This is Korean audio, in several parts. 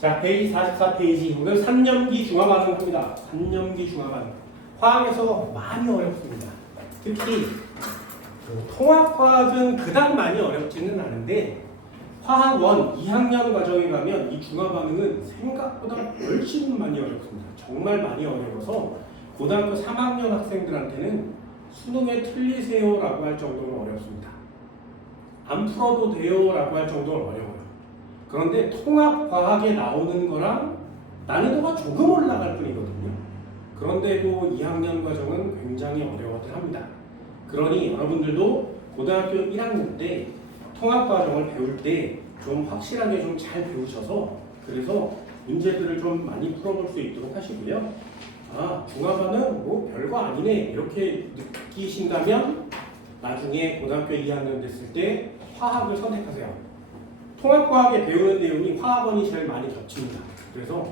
자, 페이지 44페이지. 오늘 3년기 중화반응 합니다. 3년기 중화반응. 화학에서 많이 어렵습니다. 특히 통합화학은 그닥 많이 어렵지는 않은데 화학원 2학년 과정에 가면 이 중화반응은 생각보다 훨씬 많이 어렵습니다. 정말 많이 어려워서 고등학교 3학년 학생들한테는 수능에 틀리세요라고 할 정도로 어렵습니다. 안 풀어도 돼요라고 할 정도로 어려워요. 그런데 통합과학에 나오는 거랑 난이도가 조금 올라갈 뿐이거든요. 그런데도 2학년 과정은 굉장히 어려워들 합니다. 그러니 여러분들도 고등학교 1학년 때 통합과정을 배울 때 좀 확실하게 좀 잘 배우셔서 그래서 문제들을 좀 많이 풀어볼 수 있도록 하시고요. 아, 중화반응 뭐 별거 아니네 이렇게 느끼신다면 나중에 고등학교 2학년 됐을 때 화학을 선택하세요. 통합과학에 배우는 내용이 화학원이 제일 많이 겹칩니다. 그래서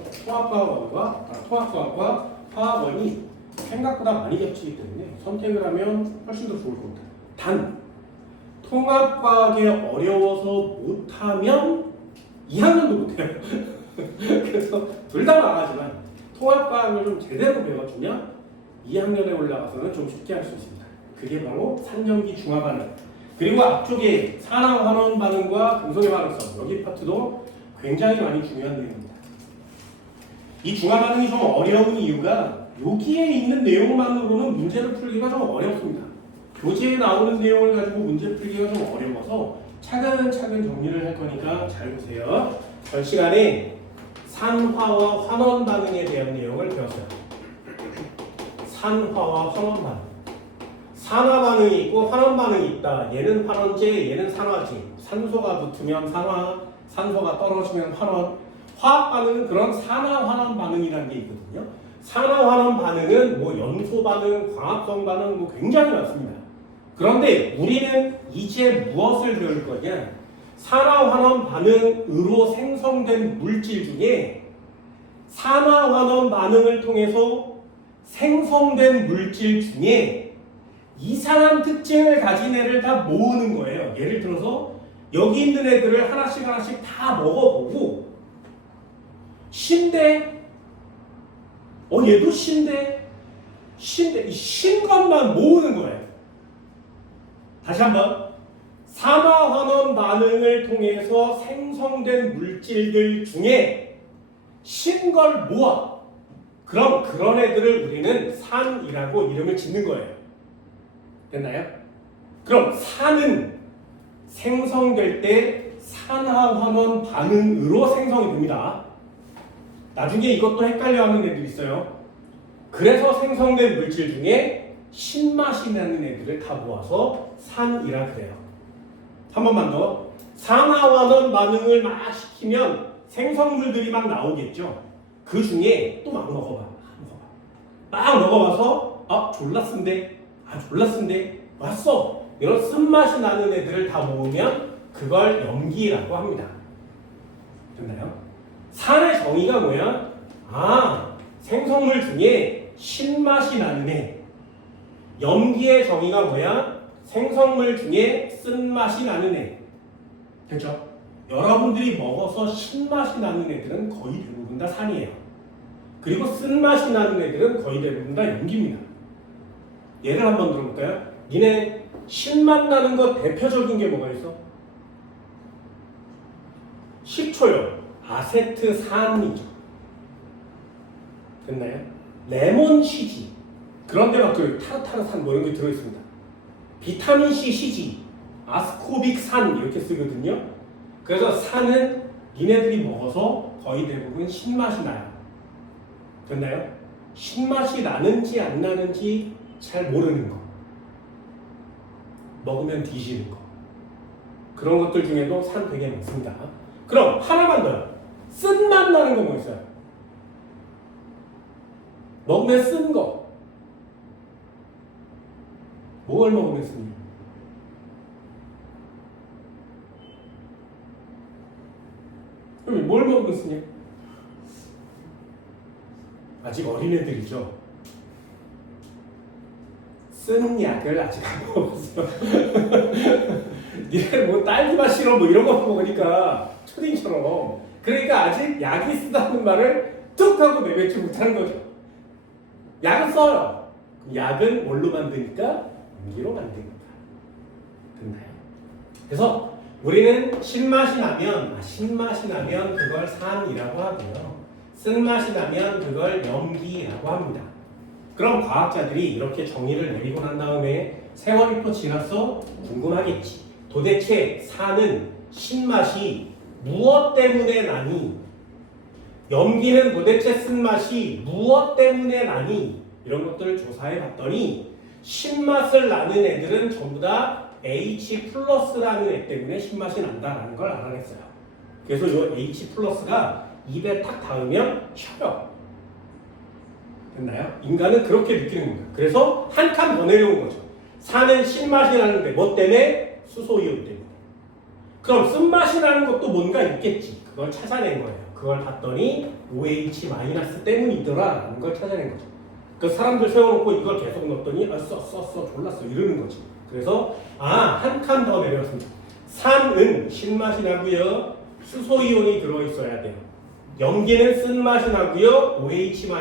통합과학과 화학원이 생각보다 많이 겹치기 때문에 선택을 하면 훨씬 더 좋을 겁니다. 단 통합과학에 어려워서 못하면 2학년도 못해요. 그래서 둘 다 망하지만 통합과학을 좀 제대로 배워주면 2학년에 올라가서는 좀 쉽게 할 수 있습니다. 그게 바로 3년기 중화반응. 그리고 앞쪽에 산화 환원 반응과 금속의 반응성 여기 파트도 굉장히 많이 중요한 내용입니다. 이 중화 반응이 좀 어려운 이유가 여기에 있는 내용만으로는 문제를 풀기가 좀 어렵습니다. 교재에 나오는 내용을 가지고 문제 풀기가 좀 어려워서 차근차근 정리를 할 거니까 잘 보세요. 전 시간에 산화와 환원 반응에 대한 내용을 배웠어요. 산화와 환원 반응. 산화 반응이 있고 환원 반응이 있다. 얘는 환원제, 얘는 산화제. 산소가 붙으면 산화, 산소가 떨어지면 환원. 화학 반응은 그런 산화 환원 반응이라는 게 있거든요. 산화 환원 반응은 뭐 연소 반응, 광합성 반응 뭐 굉장히 많습니다. 그런데 우리는 이제 무엇을 배울 거냐? 산화 환원 반응으로 생성된 물질 중에 산화 환원 반응을 통해서 생성된 물질 중에 이상한 특징을 가진 애를 다 모으는 거예요. 예를 들어서 여기 있는 애들을 하나씩 다 먹어보고 신데 얘도 신데 이 신 것만 모으는 거예요. 다시 한번 산화 환원 반응을 통해서 생성된 물질들 중에 신 걸 모아. 그럼 그런 애들을 우리는 산이라고 이름을 짓는 거예요. 됐나요? 그럼 산은 생성될 때 산화환원 반응으로 생성이 됩니다. 나중에 이것도 헷갈려하는 애들이 있어요. 그래서 생성된 물질 중에 신맛이 나는 애들을 다 모아서 산이라 그래요. 한 번만 더. 산화환원 반응을 막 시키면 생성물들이 막 나오겠죠. 그 중에 또 막 먹어봐. 막 먹어봐서 졸라 쓴데 졸라 쓴데 왔어. 이런 쓴맛이 나는 애들을 다 모으면 그걸 염기라고 합니다. 됐나요? 산의 정의가 뭐야? 생성물 중에 신맛이 나는 애. 염기의 정의가 뭐야? 생성물 중에 쓴맛이 나는 애. 됐죠? 여러분들이 먹어서 신맛이 나는 애들은 거의 대부분 다 산이에요. 그리고 쓴맛이 나는 애들은 거의 대부분 다 염기입니다. 예를 한번 들어볼까요? 니네 신맛 나는 거 대표적인 게 뭐가 있어? 식초요. 아세트산이죠. 됐나요? 레몬CG. 그런데 막 타르타르산 뭐 이런 게 들어있습니다. 비타민C CG, 아스코빅산 이렇게 쓰거든요. 그래서 산은 니네들이 먹어서 거의 대부분 신맛이 나요. 됐나요? 신맛이 나는지 안 나는지 잘 모르는 거. 먹으면 뒤지는 거. 그런 것들 중에도 산 되게 많습니다. 그럼 하나만 더요. 쓴맛 나는 거 뭐 있어요? 먹으면 쓴 거. 뭘 먹으면 쓰니? 그럼 뭘 먹으면 쓰니? 아직 어린애들이죠. 쓴 약을 아직 안 먹었어. 니네 뭐 딸기맛 시럽 뭐 이런 거 먹으니까 초딩처럼 그러니까 아직 약이 쓰다는 말을 툭 하고 내뱉지 못하는 거죠. 약은 써요. 약은 뭘로 만드니까? 연기로 만드니까. 됐나요? 그래서 우리는 신맛이 나면 그걸 산이라고 하고요. 쓴맛이 나면 그걸 염기라고 합니다. 그럼 과학자들이 이렇게 정의를 내리고 난 다음에 세월이 또 지나서 궁금하겠지. 도대체 산은 신맛이 무엇 때문에 나니? 염기는 도대체 쓴맛이 무엇 때문에 나니? 이런 것들을 조사해 봤더니 신맛을 나는 애들은 전부 다 H 플러스라는 애 때문에 신맛이 난다라는 걸 알아냈어요. 그래서 이 H 플러스가 입에 탁 닿으면 셔요. 됐나요? 인간은 그렇게 느끼는 겁니다. 그래서 한 칸 더 내려온 거죠. 산은 신맛이 나는데 뭐 때문에? 수소이온 때문에. 그럼 쓴맛이 나는 것도 뭔가 있겠지. 그걸 찾아낸 거예요. 그걸 봤더니 OH- 때문이더라라는 걸 찾아낸 거죠. 그 사람들 세워놓고 이걸 계속 넣었더니 써 졸랐어 이러는 거지. 그래서 한 칸 더 내려왔습니다. 산은 신맛이 나고요. 수소이온이 들어있어야 돼요. 염기는 쓴맛이 나고요. OH-가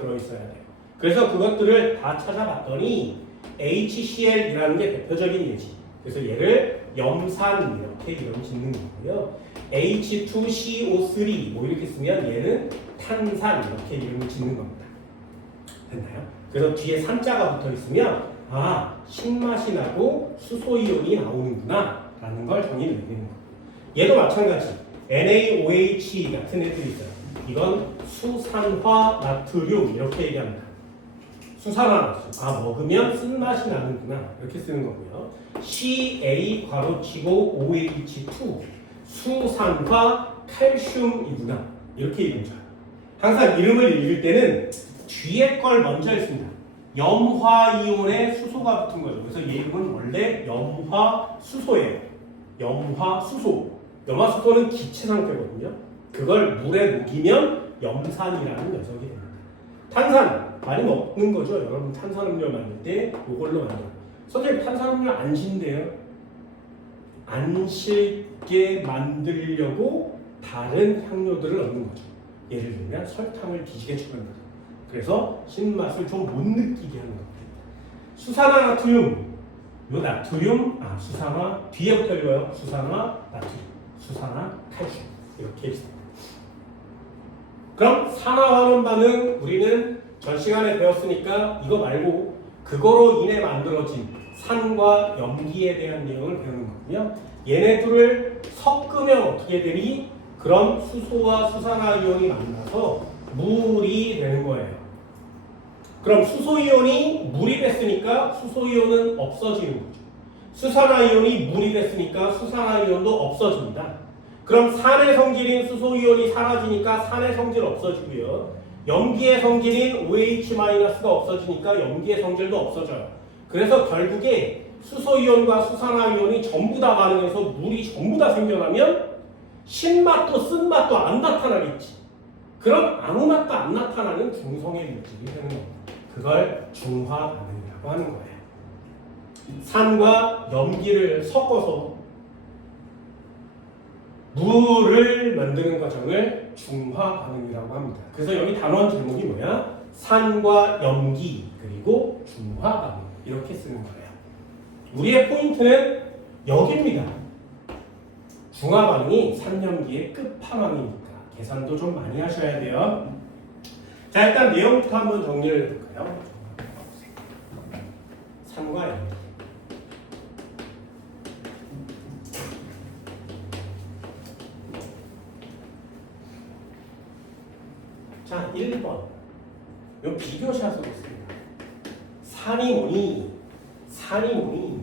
들어있어야 돼요. 그래서 그것들을 다 찾아봤더니 HCl이라는 게 대표적인 예지. 그래서 얘를 염산 이렇게 이름 짓는 거고요. H2CO3 뭐 이렇게 쓰면 얘는 탄산 이렇게 이름을 짓는 겁니다. 됐나요? 그래서 뒤에 산자가 붙어 있으면 신맛이 나고 수소이온이 나오는구나 라는 걸 정의를 내리는 거예요. 얘도 마찬가지. NaOH 같은 애들이 있어요. 이건 수산화 나트륨 이렇게 얘기합니다. 수산화나트륨. 먹으면 쓴맛이 나는구나 이렇게 쓰는 거고요. Ca 괄호치고 OH2 수산화 칼슘이구나 이렇게 읽죠. 항상 이름을 읽을 때는 뒤에 걸 먼저 읽습니다. 염화이온에 수소가 붙은 거죠. 그래서 얘 이름은 원래 염화수소예요. 염화수소. 염화수소는 기체 상태거든요. 그걸 물에 녹이면 염산이라는 녀석이 됩니다. 탄산 많이 먹는 거죠. 여러분 탄산음료 만들 때 이걸로 만들어요. 선생님 탄산음료 안 신대요. 안 실게 만들려고 다른 향료들을 넣는 거죠. 예를 들면 설탕을 뒤지게 쳐는 거죠. 그래서 신맛을 좀 못 느끼게 하는 겁니다. 수산화 나트륨, 요 나트륨, 수산화 뒤에부터 읽어요. 수산화 나트륨, 수산화 칼슘 이렇게 있습니다. 그럼 산화환원 반응 우리는 전 시간에 배웠으니까 이거 말고 그거로 인해 만들어진 산과 염기에 대한 내용을 배우는 거고요. 얘네 둘을 섞으면 어떻게 되니? 그럼 수소와 수산화이온이 만나서 물이 되는 거예요. 그럼 수소이온이 물이 됐으니까 수소이온은 없어지는 거죠. 수산화이온이 물이 됐으니까 수산화이온도 없어집니다. 그럼 산의 성질인 수소이온이 사라지니까 산의 성질 없어지고요. 염기의 성질인 OH- 없어지니까 염기의 성질도 없어져요. 그래서 결국에 수소이온과 수산화이온이 전부 다 반응해서 물이 전부 다 생겨나면 신맛도 쓴맛도 안 나타나겠지. 그럼 아무 맛도 안 나타나는 중성의 물질이 되는 겁니다. 그걸 중화 반응이라고 하는 거예요. 산과 염기를 섞어서 물을 만드는 과정을 중화 반응이라고 합니다. 그래서 여기 단원 제목이 뭐야? 산과 염기 그리고 중화 반응 이렇게 쓰는 거예요. 우리의 포인트는 여기입니다. 중화 반응이 산염기의 끝판왕이니까 계산도 좀 많이 하셔야 돼요. 자, 일단 내용부터 한번 정리를 해볼까요? 산과 염기. 자, 1번. 요 비교샷으로 씁니다. 산이 뭐니? 산이 뭐니?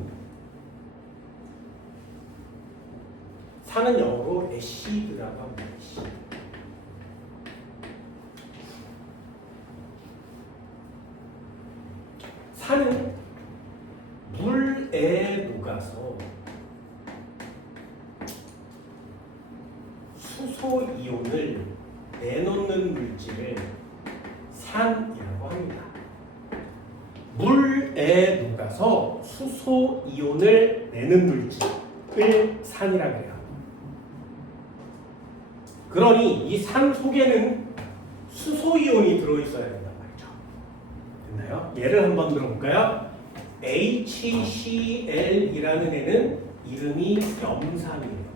산은 영어로 애시드라고 합니다. 애시드. 산은 물에 녹아서 수소 이온을 내놓는 물질을 산이라고 합니다. 물에 녹아서 수소 이온을 내는 물질을 산이라고 해요. 그러니 이 산 속에는 수소이온이 들어있어야 된단 말이죠. 됐나요? 예를 한번 들어볼까요? HCl이라는 애는 이름이 염산이에요.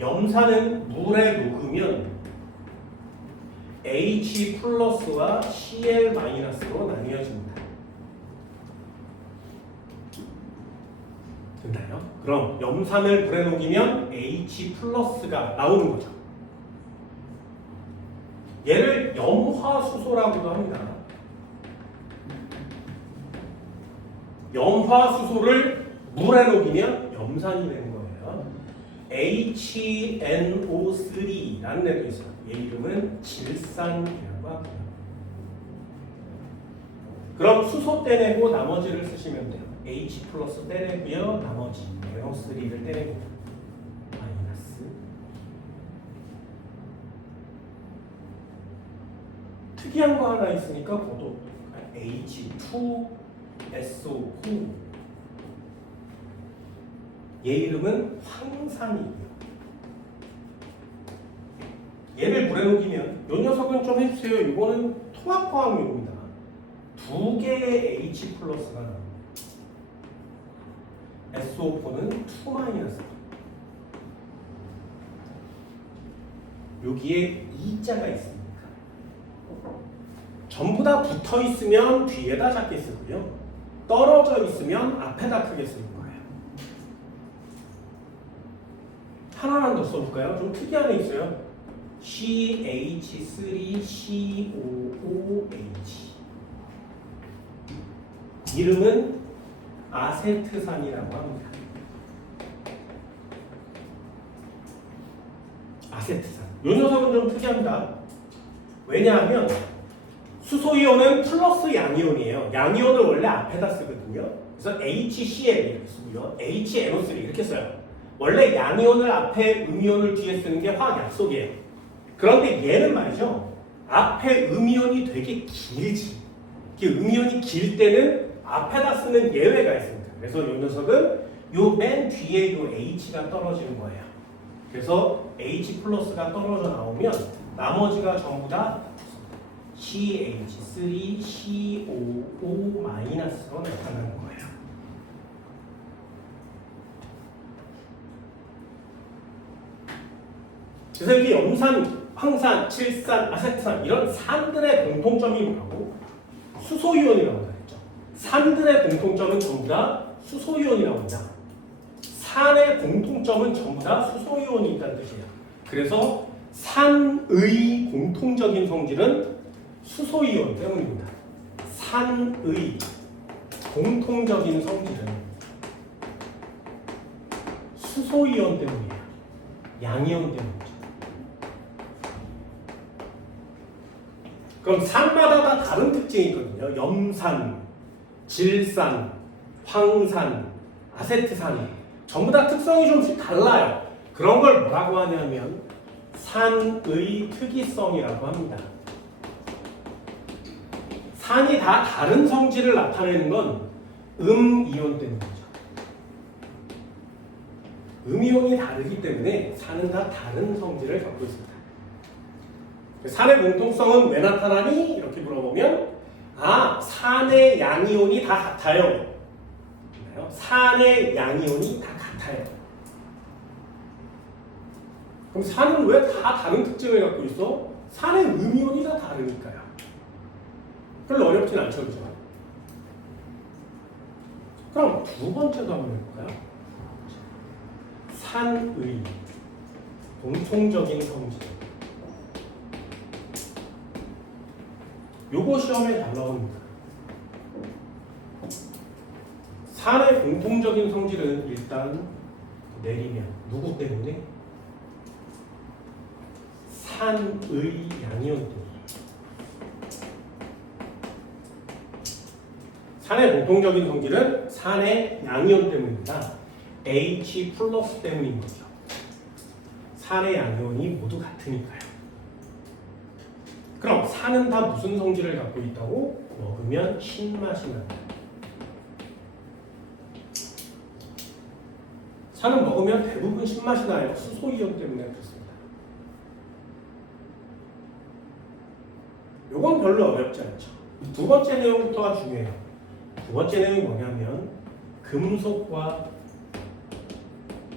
염산은 물에 녹으면 H 플러스와 Cl 마이너스로 나뉘어집니다. 됐나요? 그럼 염산을 물에 녹이면 H 플러스가 나오는 거죠. 얘를 염화수소라고도 합니다. 염화수소를 물에 녹이면 염산이 되는 거예요. HNO3라는 애도 있어요. 얘 이름은 질산이라고 합니다. 그럼 수소 떼내고 나머지를 쓰시면 돼요. H 플러스 떼내고요. 나머지 NO3를 떼내고 마이너스. 특이한 거 하나 있으니까 그것도 H2SO4. 얘 이름은 황산이에요. 얘를 물에 녹이면 이 녀석은 좀 해주세요. 이거는 통합화학용입니다. 두 개의 H 플러스가 나옵니다. SO4는 2 마이너스. 여기에 E자가 있습니다. 전부 다 붙어 있으면 뒤에다 작게 쓰고요. 떨어져 있으면 앞에다 크게 쓰는 거예요. 하나만 더 써볼까요? 좀 특이한 애 있어요. CH3COOH. 이름은 아세트산이라고 합니다. 아세트산. 이 녀석은 좀 특이합니다. 왜냐하면 수소이온은 플러스 양이온이에요. 양이온을 원래 앞에다 쓰거든요. 그래서 HCl 이렇게 쓰고요. HNO3 이렇게 써요. 원래 양이온을 앞에 음이온을 뒤에 쓰는 게 화학 약속이에요. 그런데 얘는 말이죠. 앞에 음이온이 되게 길지. 음이온이 길 때는 앞에다 쓰는 예외가 있습니다. 그래서 이 녀석은 요 맨 뒤에 요 H가 떨어지는 거예요. 그래서 H 플러스가 떨어져 나오면 나머지가 전부 다 CH3COO 마이너스로 나타나는 거예요. 그래서 이게 염산, 황산, 칠산, 아세트산 이런 산들의 공통점이 뭐라고? 수소이온이라고 했죠. 산들의 공통점은 전부 다 수소이온이라고 합니다. 산의 공통점은 전부 다 수소이온이 있다는 뜻이에요. 그래서 산의 공통적인 성질은 수소이온 때문입니다. 산의 공통적인 성질은 수소이온 때문이에요. 양이온 때문이죠. 그럼 산마다 다 다른 특징이 있거든요. 염산, 질산, 황산, 아세트산 전부 다 특성이 좀씩 달라요. 그런 걸 뭐라고 하냐면 산의 특이성이라고 합니다. 산이 다 다른 성질을 나타내는 건 음이온 때문이죠. 음이온이 다르기 때문에 산은 다 다른 성질을 갖고 있습니다. 산의 공통성은 왜 나타나니? 이렇게 물어보면 산의 양이온이 다 같아요. 산의 양이온이 다 같아요. 그럼 산은 왜 다 다른 특징을 갖고 있어? 산의 음이온이 다 다르니까요. 별로 어렵진 않죠, 그죠? 그럼 두 번째도 한번 해볼까요? 산의 공통적인 성질. 요거 시험에 잘 나옵니다. 산의 공통적인 성질은 일단 내리면 누구 때문에? 산의 양이온 때문에. 산의 공통적인 성질은 산의 양이온 때문입니다. H 플러스 때문인 거죠. 산의 양이온이 모두 같으니까요. 그럼 산은 다 무슨 성질을 갖고 있다고? 먹으면 신맛이 난다. 산은 먹으면 대부분 신맛이 나요. 수소이온 때문에 그렇습니다. 요건 별로 어렵지 않죠. 두 번째 내용부터가 중요해요. 두 번째 내용이 뭐냐면 금속과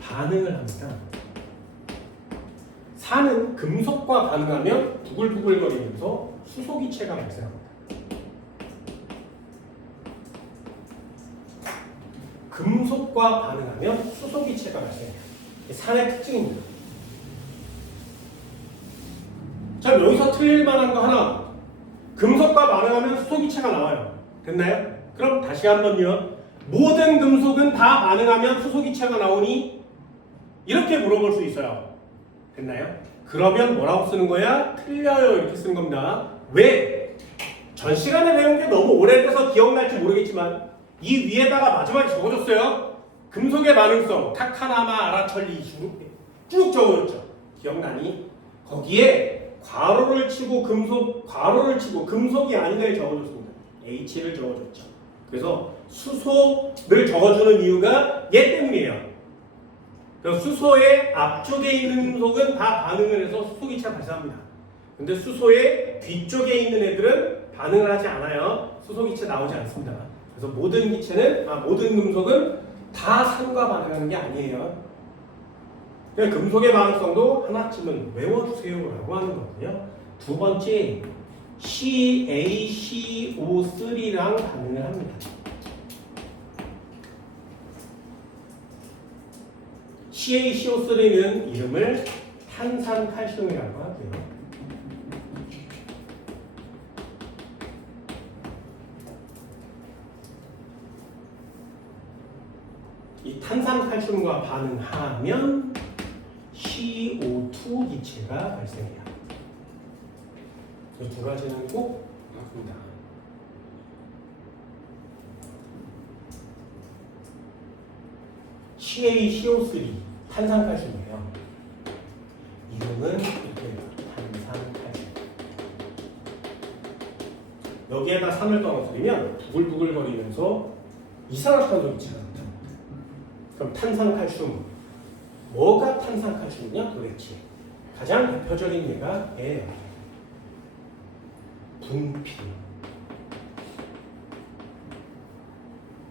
반응을 합니다. 산은 금속과 반응하면 부글부글거리면서 수소기체가 발생합니다. 금속과 반응하면 수소기체가 발생해요. 산의 특징입니다. 자, 여기서 틀릴 만한 거 하나. 금속과 반응하면 수소기체가 나와요. 됐나요? 그럼 다시 한번요. 모든 금속은 다 반응하면 수소기체가 나오니? 이렇게 물어볼 수 있어요. 됐나요? 그러면 뭐라고 쓰는 거야? 틀려요. 이렇게 쓰는 겁니다. 왜? 전 시간에 배운 게 너무 오래돼서 기억날지 모르겠지만 이 위에다가 마지막에 적어줬어요. 금속의 반응성, 타카나마, 아라철리 쭉 적어줬죠. 기억나니? 거기에 괄호를 치고 괄호를 치고 금속이 아니다를 적어줬습니다. H를 적어줬죠. 그래서 수소를 적어주는 이유가 얘 때문이에요. 그래서 수소의 앞쪽에 있는 금속은 다 반응을 해서 수소기체가 발생합니다. 근데 수소의 뒤쪽에 있는 애들은 반응을 하지 않아요. 수소기체 나오지 않습니다. 그래서 모든 모든 금속은 다 산과 반응하는 게 아니에요. 그러니까 금속의 반응성도 하나쯤은 외워두세요라고 하는 거거든요. 두 번째, CaCO3랑 반응을 합니다. CaCO3는 이름을 탄산칼슘이라고 하고요. 이 탄산칼슘과 반응하면 CO2 기체가 발생해요. 이 두 가지는 꼭 바꿉니다. CaCO3 탄산칼슘이에요. 이름은 이렇게 탄산칼슘. 여기에다 산을 떨어뜨리면 부글부글거리면서 이산화탄소 기체가 나타납니다. 그럼 탄산칼슘, 뭐가 탄산칼슘이냐 도대체? 가장 대표적인 예가 얘예요.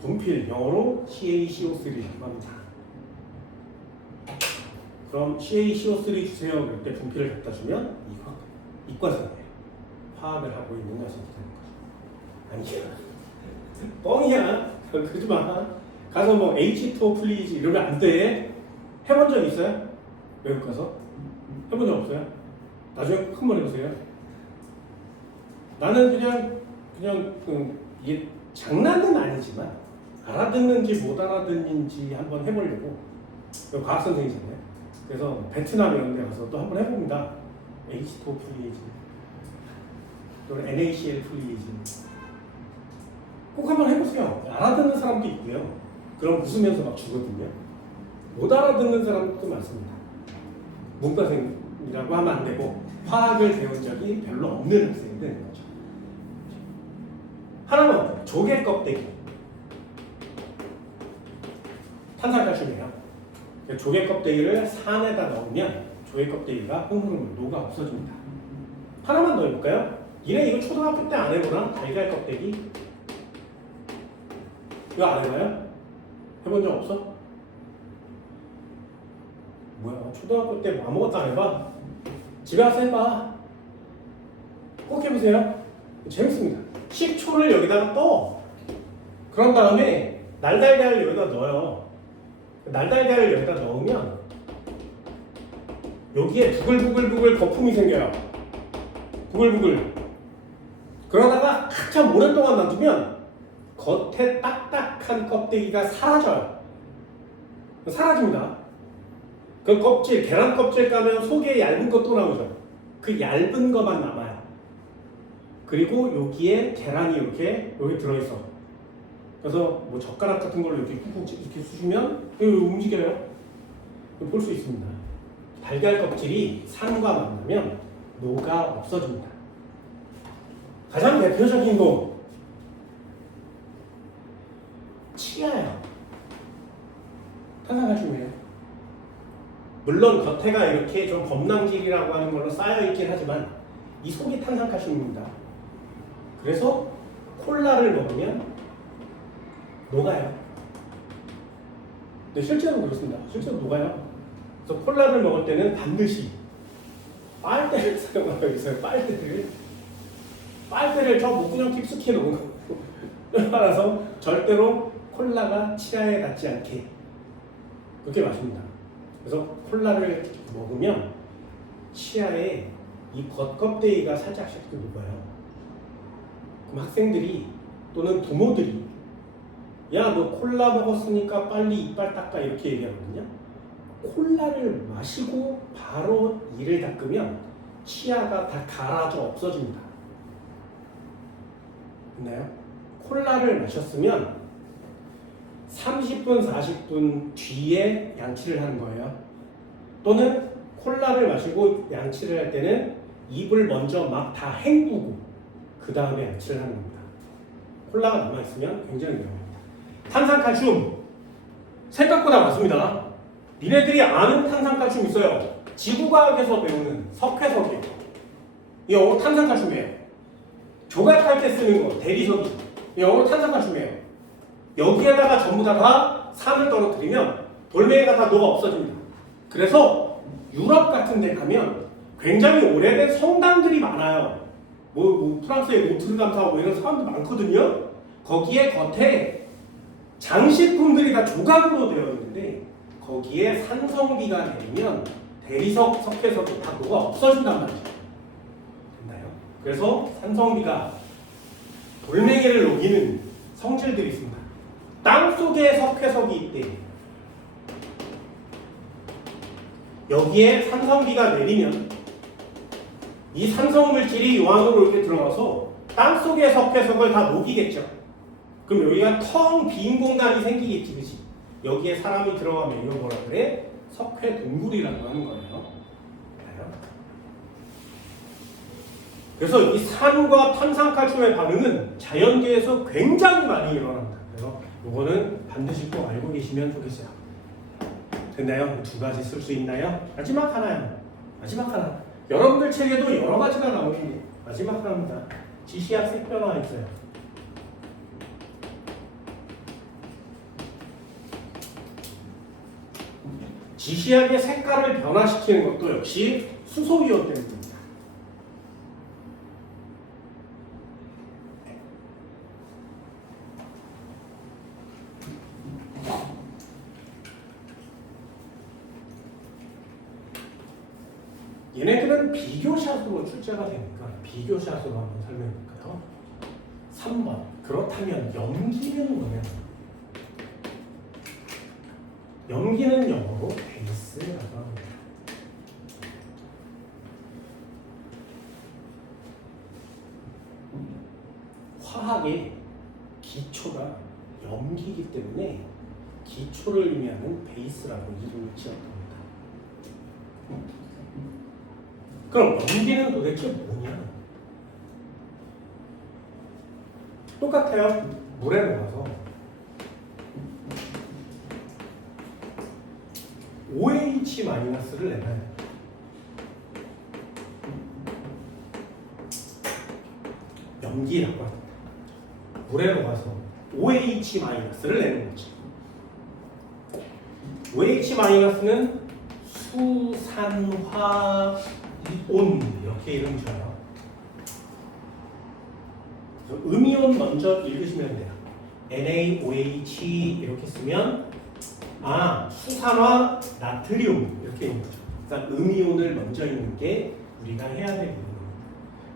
분필, 영어로 CaCO3라고 합니다. 그럼 CaCO3 주세요. 그럴 때 분필을 갖다 주면 이과생이에요. 화학을 하고 있는 녀석이 되는 거죠. 아니야. 뻥이야. 그러지 마. 가서 뭐 H2O 플리즈 이러면 안 돼. 해본 적 있어요? 외국 가서? 해본 적 없어요? 나중에 꼭 한번 해보세요. 나는 그냥 이게 장난은 아니지만 알아듣는지 못 알아듣는지 한번 해보려고. 과학 선생님이잖아요. 그래서 베트남 이런 데 가서 또 한번 해봅니다. H2O 플리즈, 또 NaCl 플리즈. 꼭 한번 해보세요. 알아듣는 사람도 있고요. 그럼 웃으면서 막 주거든요. 못 알아듣는 사람도 많습니다. 문과생이라고 하면 안 되고 화학을 배운 적이 별로 없는 학생이 되는 거죠. 하나는 조개 껍데기. 탄산칼슘이에요. 조개 껍데기를 산에다 넣으면 조개 껍데기가 흐물흐물 녹아 없어집니다. 하나만 더 해볼까요? 니네 이거 초등학교 때 안 해보나? 달걀 껍데기? 이거 안 해봐요? 해본 적 없어? 뭐야, 초등학교 때 아무것도 안 해봐? 집에 가서 해봐. 꼭 해보세요. 재밌습니다. 식초를 여기다가 떠. 그런 다음에 날달걀을 여기다 넣어요. 날달걀을 여기다 넣으면 여기에 부글부글 거품이 생겨요. 부글부글. 그러다가 한참 오랫동안 놔두면 겉에 딱딱한 껍데기가 사라져요. 사라집니다. 그 껍질, 계란 껍질 까면 속에 얇은 것도 나오죠. 그 얇은 것만 남아요. 그리고 여기에 계란이 이렇게 여기 들어있어. 그래서 뭐 젓가락 같은 걸로 이렇게 꾹꾹 이렇게 쑤시면 여기 움직여요. 볼 수 있습니다. 달걀 껍질이 산과 만나면 녹아 없어집니다. 가장 대표적인 거 치아예요. 탄산칼슘이에요. 물론 겉에가 이렇게 좀 범랑질이라고 하는 걸로 쌓여 있긴 하지만 이 속이 탄산칼슘입니다. 그래서 콜라를 먹으면 녹아요. 네, 실제로 그렇습니다. 실제로 녹아요. 그래서 콜라를 먹을 때는 반드시 빨대를 사용하고 있어요. 빨대를 저 목구멍 깊숙이 놓은 거. 따라서 절대로 콜라가 치아에 닿지 않게 그렇게 마십니다. 그래서 콜라를 먹으면 치아에 이 겉껍데기가 살짝씩 녹아요. 그럼 학생들이 또는 부모들이 야, 너 콜라 먹었으니까 빨리 이빨 닦아 이렇게 얘기하거든요. 콜라를 마시고 바로 이를 닦으면 치아가 다 갈아져 없어집니다. 됐나요? 콜라를 마셨으면 30분, 40분 뒤에 양치를 하는 거예요. 또는 콜라를 마시고 양치를 할 때는 입을 먼저 막 다 헹구고 그 다음에 양치를 하는 겁니다. 콜라가 남아있으면 굉장히 위험합니다. 탄산칼슘 생각보다 많습니다. 니네들이 아는 탄산칼슘 있어요. 지구과학에서 배우는 석회석이에요. 영어로 탄산칼슘이에요. 조각할 때 쓰는 거 대리석이 영어로 탄산칼슘이에요. 여기에다가 전부 다 산을 떨어뜨리면 돌멩이가 다 녹아 없어집니다. 그래서 유럽 같은 데 가면 굉장히 오래된 성당들이 많아요. 프랑스의 노트르담타워 이런 사람들 많거든요. 거기에 겉에 장식품들이 다 조각으로 되어 있는데 거기에 산성비가 내리면 대리석, 석회석이 다 녹아 없어진단 말이죠. 됐나요? 그래서 산성비가 돌멩이를 녹이는 성질들이 있습니다. 땅 속에 석회석이 있대. 여기에 산성비가 내리면 이 산성물질이 요 안으로 이렇게 들어가서 땅 속의 석회석을 다 녹이겠죠. 그럼 여기가 텅 빈 공간이 생기겠지, 그치? 여기에 사람이 들어가면 이걸 뭐라 그래? 석회 동굴이라고 하는 거예요. 그래서 이 산과 탄산칼슘의 반응은 자연계에서 굉장히 많이 일어납니다. 그래서 이거는 반드시 꼭 알고 계시면 좋겠어요. 됐나요? 두 가지 쓸 수 있나요? 마지막 하나요. 마지막 하나. 여러분들 책에도 여러 가지가 나오는데 마지막 하나입니다. 지시약 색변화 있어요. 지시약의 색깔을 변화시키는 것도 역시 수소이온 때문입니다. 얘네들은 비교샷으로 출제가 되니까 비교샷으로 한번 설명해 볼까요? 3번. 그렇다면 염기는 뭐냐? 염기는 영어로 베이스라고 합니다. 화학의 기초가 염기이기 때문에 기초를 의미하는 베이스라고 이름을 지었답니다. 그럼 염기는 도대체 뭐냐? 똑같아요. 물에 녹아서 OH-를 내놔요. 염기라고 합니다. 물에 녹아서 OH-를 내는 거죠. OH-는 수산화 이온 이렇게 이름 줘요. 음이온 먼저 읽으시면 돼요. NaOH 이렇게 쓰면 수산화 나트륨 이렇게 읽는 거죠. 그래서 음이온을 먼저 읽는 게 우리가 해야 될 부분입니다.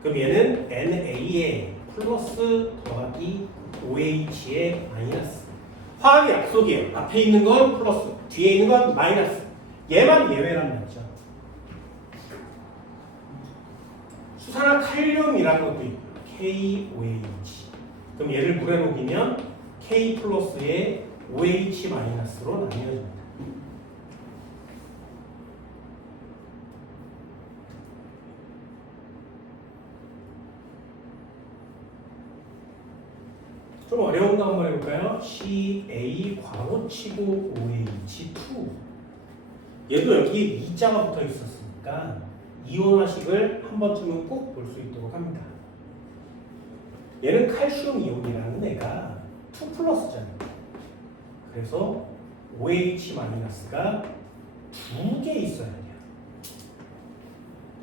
그럼 얘는 NA에 플러스 더하기 OH에 마이너스. 화학의 약속이에요. 앞에 있는 건 플러스, 뒤에 있는 건 마이너스. 얘만 예외란 말이죠. 수산화 칼륨이라는 것도 있고 KOH. 그럼 얘를 물에 녹이면 K 플러스에 OH 마이너스로 나뉘어집니다. 좀 어려운 거 한번 해볼까요? CA 괄호치고 OH2. 얘도 여기 2자가 붙어 있었으니까 이온화식을 한 번쯤은 꼭 볼 수 있도록 합니다. 얘는 칼슘 이온이라는 애가 2 플러스잖아요. 그래서 OH-가 2개 있어야 돼요.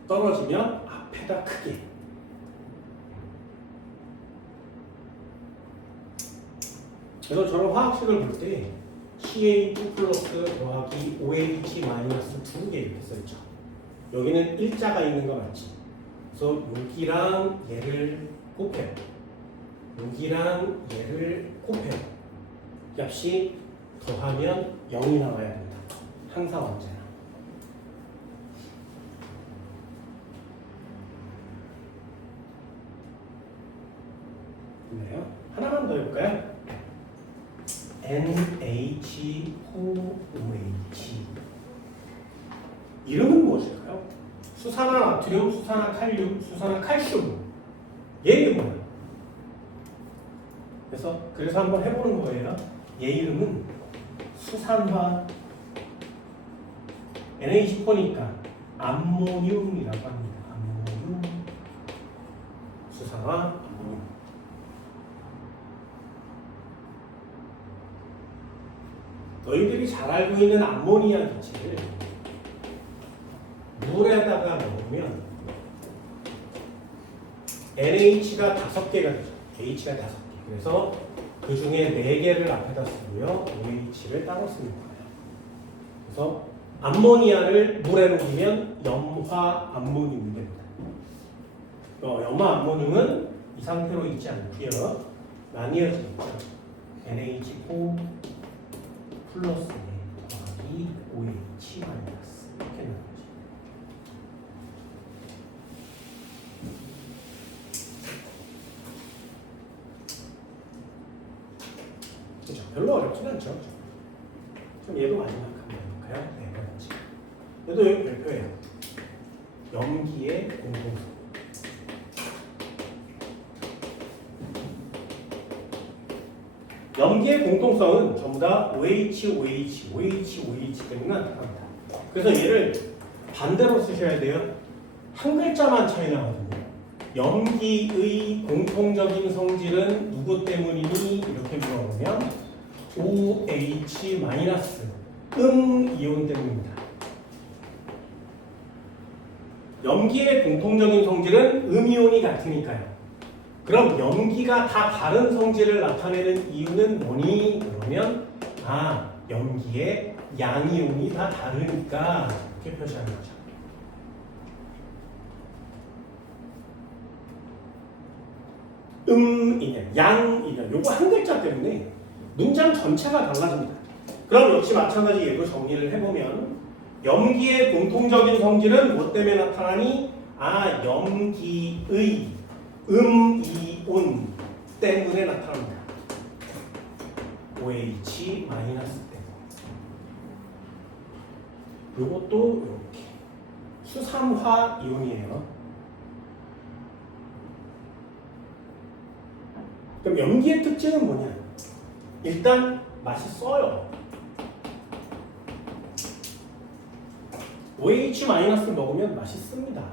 떨어지면 앞에다 크게. 그래서 저는 화학식을 볼 때 CA2 플러스 더하기 OH-2개 이렇게 써있죠. 여기는 일자가 있는 거 맞지? 그래서 여기랑 얘를 곱해요. 여기랑 얘를 곱해요. 값이 더하면 0이 나와야 된다. 항상 언제나. 됐나요? 하나만 더 해볼까요? NH, OH. 이름은 무엇일까요? 수산화 나트륨, 수산화 칼륨, 수산화 칼슘. 얘 이름은 그래서 한번 해보는 거예요. 얘 이름은 수산화 NH4니까 암모늄이라고 합니다. 암모늄, 수산화 암모늄. 너희들이 잘 알고 있는 암모니아 기체를 물에다가 넣으면 NH가 5개가 되죠. H가 5개. 그래서 그 중에 4개를 앞에다 쓰고요. OH를 따로 쓰는 거예요. 그래서 암모니아를 물에 녹이면 염화 암모늄이 됩니다. 염화 암모늄은 이 상태로 있지 않고요. 나뉘어져 있죠. NH4 플러스 더하기 OH 마이너스 이렇게 나오죠. 그렇죠. 별로 어렵진 않죠. 그럼 얘도 마지막 한번 해볼까요? 네 번째. 얘도 여기 별표예요. 염기의 공동성. 염기의 공통성은 전부 다 OH 때문에 나타납니다. 그래서 얘를 반대로 쓰셔야 돼요. 한 글자만 차이 나거든요. 염기의 공통적인 성질은 누구 때문이니? 이렇게 물어보면 OH- 이온 때문입니다. 염기의 공통적인 성질은 음이온이 같으니까요. 그럼 염기가 다 다른 성질을 나타내는 이유는 뭐니? 그러면 염기의 양이온이 다 다르니까 이렇게 표시하는 거죠. 음이냐 양이냐 요거 한 글자 때문에 문장 전체가 달라집니다. 그럼 역시 마찬가지 얘도 정리를 해보면 염기의 공통적인 성질은 뭐 때문에 나타나니? 염기의 음이온 때문에 나타납니다. OH- 때문에. 이것도 이렇게 수산화 이온이에요. 그럼 염기의 특징은 뭐냐? 일단 맛이 써요. OH- 먹으면 맛이 씁니다.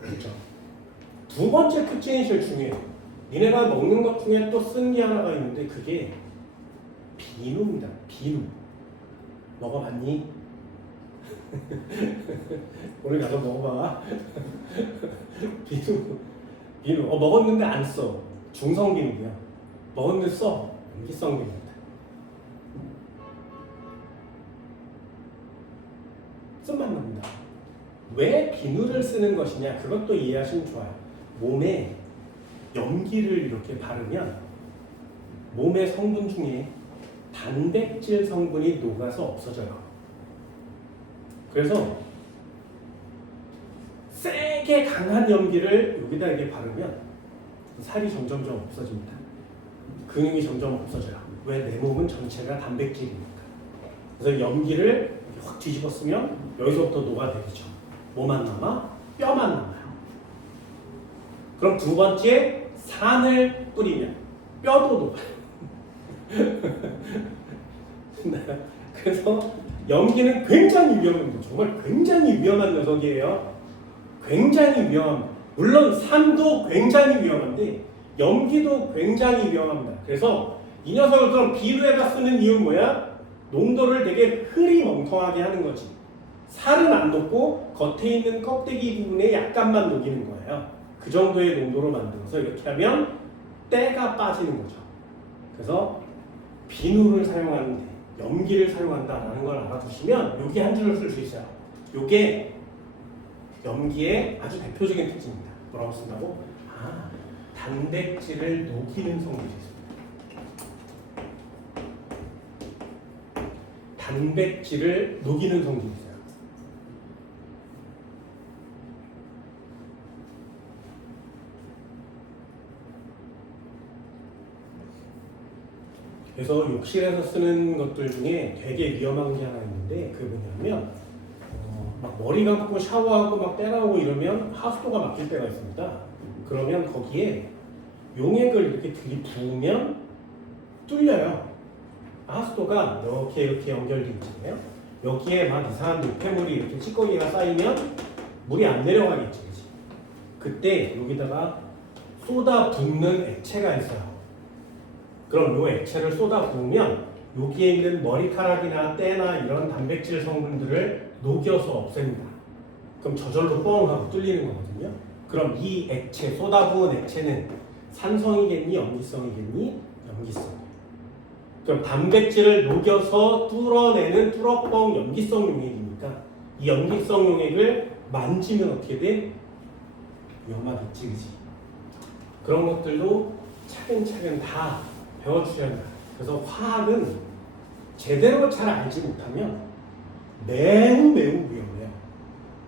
그렇죠. 두 번째 특징이 제일 중요해요. 니네가 먹는 것 중에 또 쓴 게 하나가 있는데 그게 비누입니다. 비누. 먹어봤니? 오늘 가서 먹어봐. 비누. 먹었는데 안 써. 중성 비누고요. 먹었는데 써. 염기성 비누입니다. 쓴맛 납니다. 왜 비누를 쓰는 것이냐? 그것도 이해하시면 좋아요. 몸에 염기를 이렇게 바르면 몸의 성분 중에 단백질 성분이 녹아서 없어져요. 그래서 세게 강한 염기를 여기다 이렇게 바르면 살이 점점점 없어집니다. 근육이 점점 없어져요. 왜? 내 몸은 전체가 단백질이니까. 그래서 염기를 이렇게 확 뒤집어 쓰면 여기서부터 녹아내리죠. 뭐만 남아? 뼈만 남아요. 그럼 두 번째, 산을 뿌리면 뼈도 녹아요. 그래서 염기는 굉장히 위험합니다. 정말 굉장히 위험한 녀석이에요. 굉장히 위험. 물론 산도 굉장히 위험한데 염기도 굉장히 위험합니다. 그래서 이 녀석을 그럼 비유에다 쓰는 이유는 뭐야? 농도를 되게 흐리멍텅하게 하는 거지. 살은 안 녹고 겉에 있는 껍데기 부분에 약간만 녹이는 거예요. 그 정도의 농도로 만들어서 이렇게 하면 때가 빠지는 거죠. 그래서 비누를 사용하는데 염기를 사용한다라는 걸 알아두시면 여기 한 줄을 쓸 수 있어요. 이게 염기의 아주 대표적인 특징입니다. 뭐라고 쓴다고? 단백질을 녹이는 성질이 있습니다. 단백질을 녹이는 성질이 있어요. 그래서 욕실에서 쓰는 것들 중에 되게 위험한 게 하나 있는데 그게 뭐냐면 막 머리 감고 샤워하고 막 때 나오고 이러면 하수도가 막힐 때가 있습니다. 그러면 거기에 용액을 이렇게 들이부으면 뚫려요. 하수도가 이렇게 연결되어 있잖아요. 여기에 막 이상한 노폐물이 이렇게 찌꺼기가 쌓이면 물이 안 내려가겠지. 그치? 그때 여기다가 쏟아 붓는 액체가 있어요. 그럼 이 액체를 쏟아 부으면 여기에 있는 머리카락이나 때나 이런 단백질 성분들을 녹여서 없앱니다. 그럼 저절로 뻥 하고 뚫리는 거거든요. 그럼 이 액체, 쏟아 부은 액체는 산성이겠니? 염기성이겠니? 염기성. 그럼 단백질을 녹여서 뚫어내는 뚫어뻥 염기성 용액이니까 이 염기성 용액을 만지면 어떻게 돼? 위험하겠지, 그지? 그런 것들도 차근차근 다 배워주셔야 합니다. 그래서 화학은 제대로 잘 알지 못하면 매우 위험해요.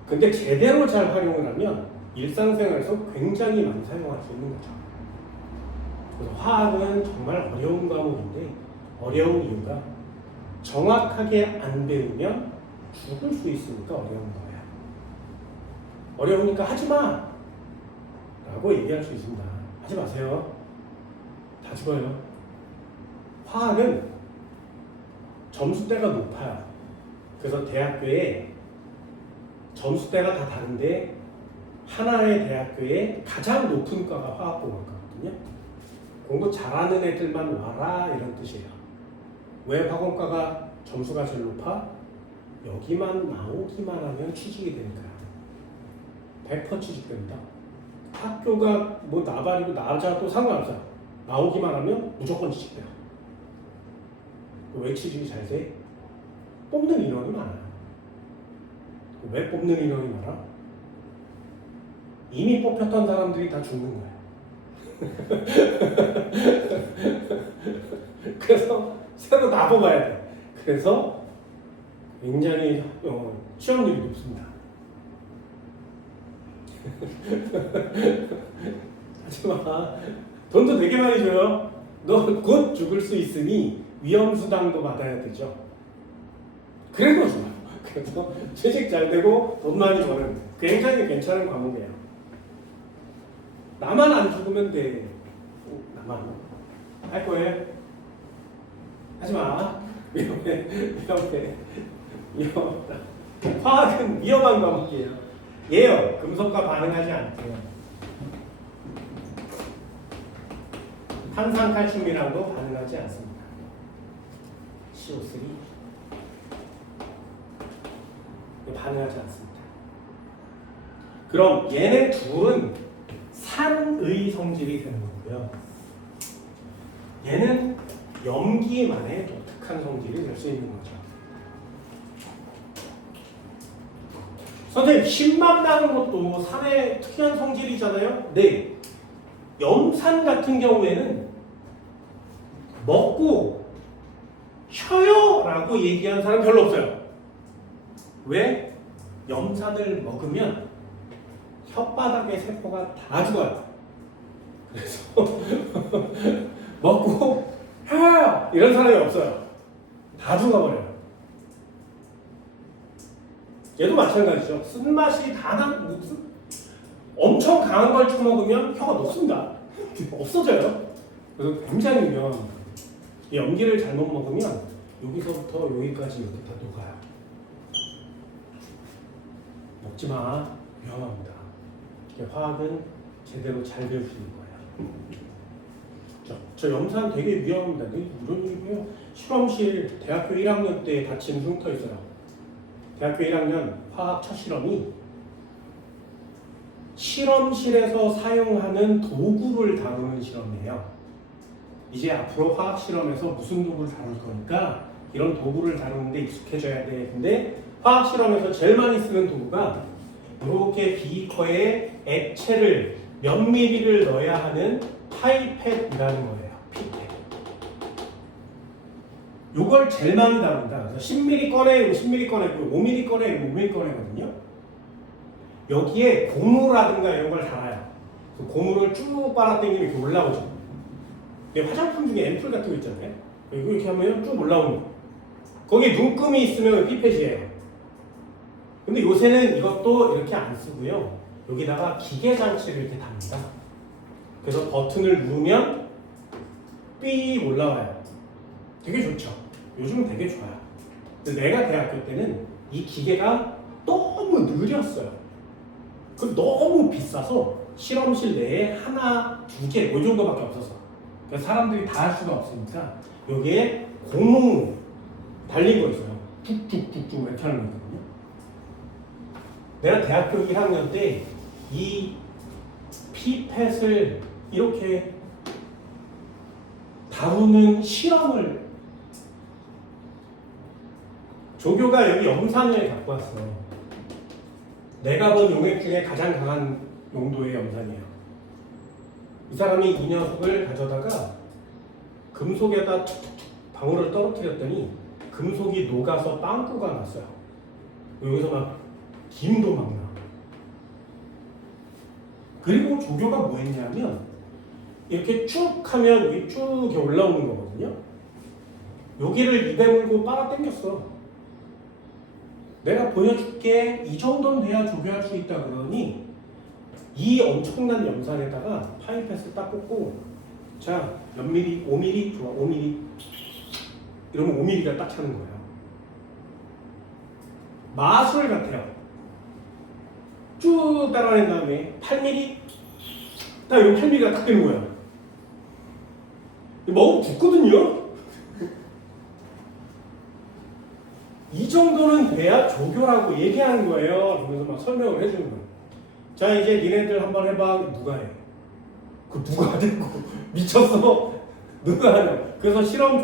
근데 제대로 잘 활용을 하면 일상생활에서 굉장히 많이 사용할 수 있는 거죠. 그래서 화학은 정말 어려운 과목인데 어려운 이유가 정확하게 안 배우면 죽을 수 있으니까 어려운 거예요. 어려우니까 하지 마! 라고 얘기할 수 있습니다. 하지 마세요. 다 죽어요. 화학은 점수대가 높아요. 그래서 대학교에 점수대가 다 다른데 하나의 대학교에 가장 높은 과가 화학공학과거든요. 공부 잘하는 애들만 와라 이런 뜻이에요. 왜 화공과가 점수가 제일 높아? 여기만 나오기만 하면 취직이 되니까요. 100% 취직됩니다. 학교가 뭐 나발이고 나자도 상관없어요. 나오기만 하면 무조건 취직돼요. 왜 취직이 잘 돼? 뽑는 인원이 많아요. 왜 뽑는 인원이 많아? 이미 뽑혔던 사람들이 다 죽는 거예요. 그래서 새로 다 뽑아야 돼. 그래서 굉장히 취업률이 높습니다. 하지마. 돈도 되게 많이 줘요. 너 곧 죽을 수 있으니 위험수당도 받아야 되죠. 그래도 좋아요. 그래서 취직 잘 되고 돈 많이 버는 굉장히 괜찮은 과목이에요. 나만 안 죽으면 돼. 나만 할 거예요? 하지마. 위험해. 화학은 위험한 과목이에요. 얘요. 금속과 반응하지 않대요. 탄산칼슘이랑도 반응하지 않습니다. CO3 반응하지 않습니다. 그럼 얘네 둘은 산의 성질이 되는 거고요. 얘는 염기만의 독특한 성질이 될 수 있는 거죠. 선생님, 신맛 나는 것도 산의 특이한 성질이잖아요? 네. 염산 같은 경우에는 먹고 혀요! 라고 얘기하는 사람 별로 없어요. 왜? 염산을 먹으면 혓바닥의 세포가 다 죽어요. 그래서 먹고 혀요! 이런 사람이 없어요. 다 죽어버려요. 얘도 마찬가지죠. 쓴맛이 다 무슨 엄청 강한 걸 처먹으면 혀가 녹습니다. 없어져요. 그래서 굉장히 위험합니다. 이 염기를 잘못 먹으면 여기서부터 여기까지 이렇게 다 녹아요. 먹지 마. 위험합니다. 화학은 제대로 잘 배우시는 거예요. 저 염산 되게 위험합니다. 이런 얘기고요. 실험실 대학교 1학년 때 다친 흉터 있어요. 대학교 1학년 화학 첫 실험이 실험실에서 사용하는 도구를 다루는 실험이에요. 이제 앞으로 화학 실험에서 무슨 도구를 다룰 거니까 이런 도구를 다루는데 익숙해져야 돼. 근데 화학 실험에서 제일 많이 쓰는 도구가 이렇게 비커에 액체를 몇 미리를 넣어야 하는 파이펫이라는 거예요. 피펫. 요걸 제일 많이 다룬다. 그래서 10ml 꺼내고 10ml 꺼내고 5ml 꺼내고 5ml 꺼내거든요. 여기에 고무라든가 이런 걸 달아요. 그래서 고무를 쭉 빨아당기면 이렇게 올라오죠. 화장품 중에 앰플 같은 거 있잖아요. 이거 이렇게 하면 쭉 올라오는 거. 거기에 눈금이 있으면 피펫이에요. 근데 요새는 이것도 이렇게 안 쓰고요. 여기다가 기계 장치를 이렇게 답니다. 그래서 버튼을 누르면 삐 올라와요. 되게 좋죠. 요즘은 되게 좋아요. 근데 내가 대학교 때는 이 기계가 너무 느렸어요. 그 너무 비싸서 실험실 내에 하나, 두 개, 이 정도밖에 없어서. 그래서 사람들이 다 할 수가 없으니까 여기에 고무 달린 거 있어요. 툭툭툭툭 이렇게 하는 거거든요. 내가 대학교 1학년 때 이 피펫을 이렇게 다루는 실험을 조교가 여기 염산을 갖고 왔어. 내가 본 용액 중에 가장 강한 농도의 염산이에요. 이 사람이 이 녀석을 가져다가 금속에다 툭툭툭 방울을 떨어뜨렸더니 금속이 녹아서 빵꾸가 났어요. 여기서 막 김도 막 나. 그리고 조교가 뭐 했냐면 이렇게 쭉 하면 여기 쭉 이렇게 올라오는 거거든요. 여기를 입에 물고 빨아당겼어. 내가 보여줄게. 이 정도는 돼야 조교할 수 있다 그러니 이 엄청난 염산에다가 파이펫을 딱 꽂고 자, 몇 미리? 5mm? 좋아, 5mm. 이러면 5mm가 딱 차는 거예요. 마술 같아요. 쭉 따라낸 다음에 8mm? 딱 이러면 8mm가 딱 되는 거예요. 먹으면 죽거든요? 이 정도는 돼야 조교라고 얘기하는 거예요. 그러면서 막 설명을 해주는 거예요. 자, 이제 니네들 한번 해봐. 누가 해? 그 누가 듣고 미쳤어? 누가 하냐? 그래서 실험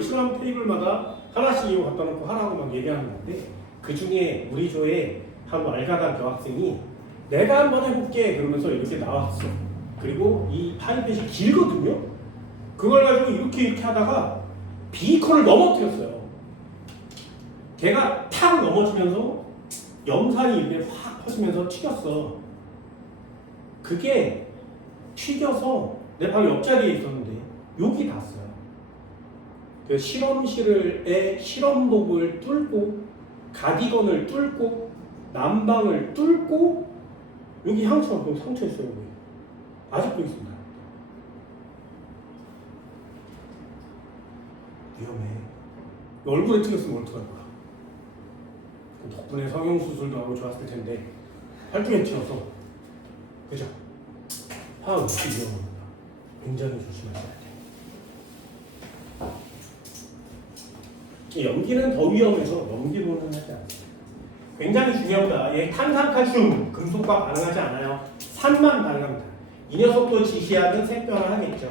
실험 테이블마다 하나씩 이거 갖다 놓고 하라고 막 얘기하는 건데 그 중에 우리 조에 한 왈가닥 여학생이 내가 한번 해볼게 그러면서 이렇게 나왔어. 그리고 이 파이펫이 길거든요. 그걸 가지고 이렇게 하다가 비커를 넘어뜨렸어요. 걔가 탁 넘어지면서 염산이 이렇게 확 퍼지면서 튀겼어. 그게 튀겨서 내 바로 옆자리에 있었는데 여기 닿았어요. 그 실험실의 실험복을 뚫고 가디건을 뚫고 난방을 뚫고 여기 상처 있어요. 여기. 아직도 있습니다. 위험해. 얼굴에 튀겼으면 어떡할 거야. 덕분에 성형수술도 하고 좋았을 텐데 팔뚝에 튀어서 그죠? 화학은 위험합니다. 굉장히 조심하셔야 돼요. 염기는 더 위험해서 염기로는 하지 않습니다. 굉장히 중요합니다. 예, 탄산칼슘 금속과 반응하지 않아요. 산만 반응합니다. 이 녀석도 지시하는 색변화하겠죠.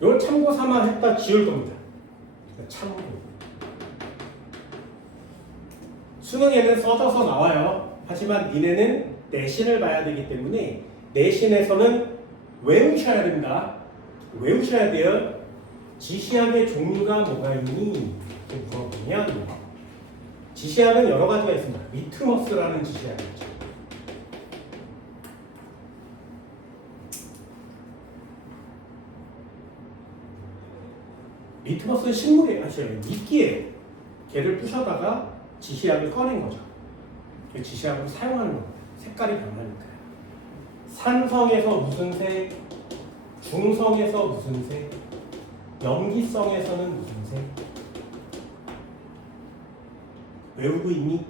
이걸 참고 삼아 했다 지울 겁니다. 참고. 수능에는 써져서 나와요. 하지만 니네는 내신을 봐야 되기 때문에 내신에서는 외우셔야 됩니다. 외우셔야 돼요. 지시학의 종류가 뭐가 있니? 이렇게 물어보면 지시학은 여러 가지가 있습니다. 리트머스라는 지시학이 있죠. 리트머스는 식물이에요. 미끼예요. 걔를 부셔다가 지시약을 꺼낸 거죠. 지시약을 사용하는 겁니다. 색깔이 변하니까요. 산성에서 무슨 색, 중성에서 무슨 색, 염기성에서는 무슨 색. 외우고 있니?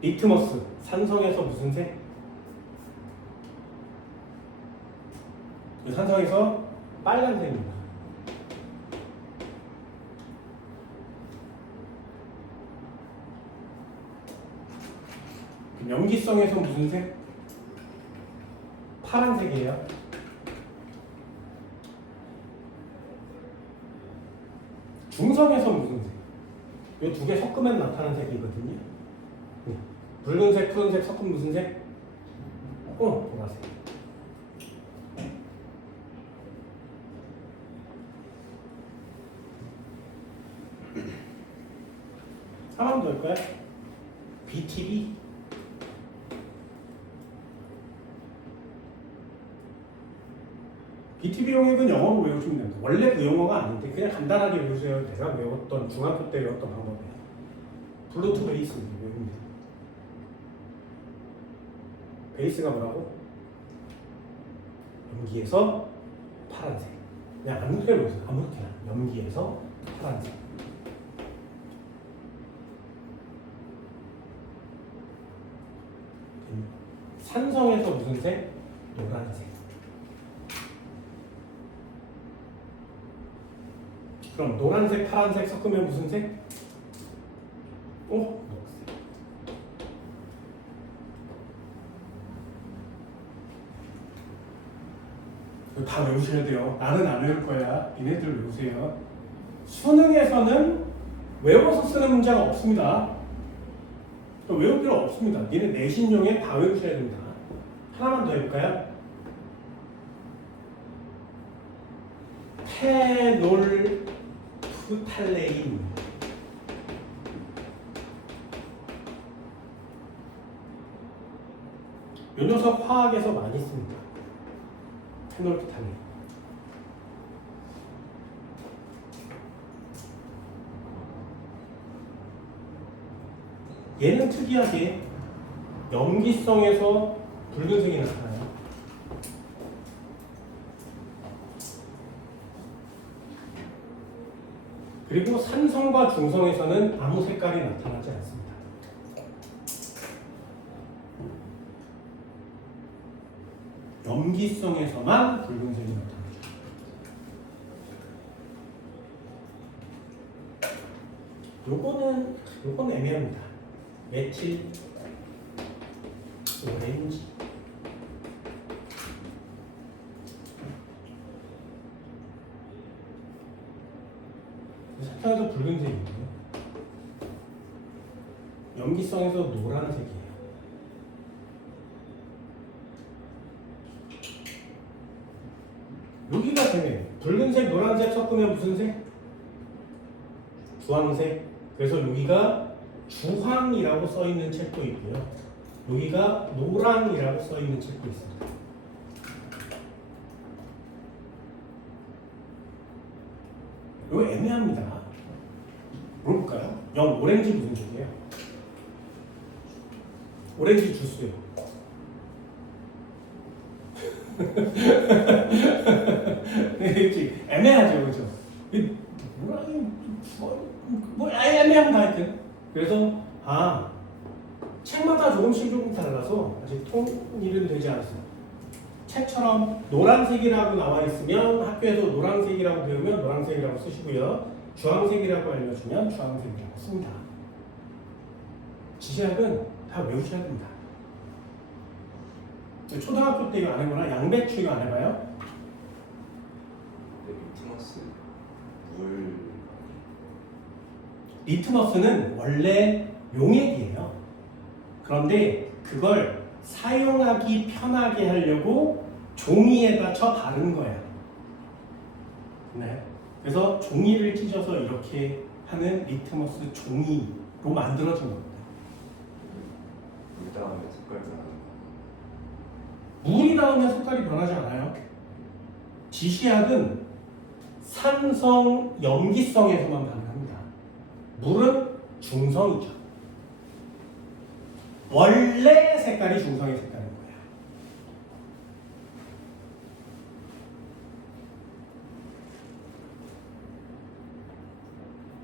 리트머스, 산성에서 무슨 색? 산성에서 빨간색입니다. 염기성에서 무슨 색? 파란색이에요. 중성에서 무슨 색? 이 두 개 섞으면 나타나는 색이거든요. 붉은색, 푸른색 섞으면 무슨 색? 보라색. 하나만 더 할까요? BTB. BTB 용액은 영어로 외우시면 됩니다. 원래 그 용어가 아닌데 그냥 간단하게 외우세요. 내가 외웠던 중학교 때 외웠던 방법이에요. 블루투 베이스 외우면 돼요. 베이스가 뭐라고? 염기에서 파란색. 그냥 아무렇게나 외우세요. 아무렇게나. 염기에서 파란색. 산성에서 무슨 색? 노란색. 그럼 노란색, 파란색 섞으면 무슨 색? 녹색. 이거 다 외우셔야 돼요. 나는 안 외울 거야. 니네들 외우세요. 수능에서는 외워서 쓰는 문제가 없습니다. 외울 필요 없습니다. 니네 내신용에 다 외우셔야 됩니다. 하나만 더 해볼까요? 페놀프탈레인. 이 녀석 화학에서 많이 씁니다. 페놀프탈레인. 얘는 특이하게 염기성에서 붉은색이 나타나요. 그리고 산성과 중성에서는 아무 색깔이 나타나지 않습니다. 염기성에서만 붉은색이 나타납니다. 요거는 애매합니다. 메틸, 오렌지. 색깔도 붉은색이고요. 염기성에서 노란색이에요. 여기가 되네. 붉은색, 노란색 섞으면 무슨 색? 주황색. 그래서 여기가 주황이라고 써 있는 책도 있고요. 여기가 노랑이라고 써 있는 책도 있습니다. 이거 애매합니다. 물어볼까요? 오렌지 무슨 색이에요? 오렌지 주스요. 그렇지. 애매하죠, 그렇죠? 애매합니다, 하여튼. 그래서 책마다 조금 달라서 아직 통일은 되지 않았어요. 책처럼 노란색이라고 나와 있으면 학교에서 노란색이라고 배우면 노란색이라고 쓰시고요. 주황색이라고 알려주면 주황색이라고 씁니다. 지시학은 다 외우셔야 됩니다. 초등학교 때 이거 안 해보나? 양배추 이거 안 해봐요? 리트머스 물. 리트머스는 원래 용액이에요. 그런데 그걸 사용하기 편하게 하려고 종이에다 쳐 바른 거예요. 네. 그래서 종이를 찢어서 이렇게 하는 리트머스 종이로 만들어진 겁니다. 물 닿으면 색깔 변하는 거. 물이 닿으면 색깔이 변하지 않아요. 지시약은 산성, 염기성에서만 가능합니다. 물은 중성이죠. 원래 색깔이 중성의 색깔인 거야.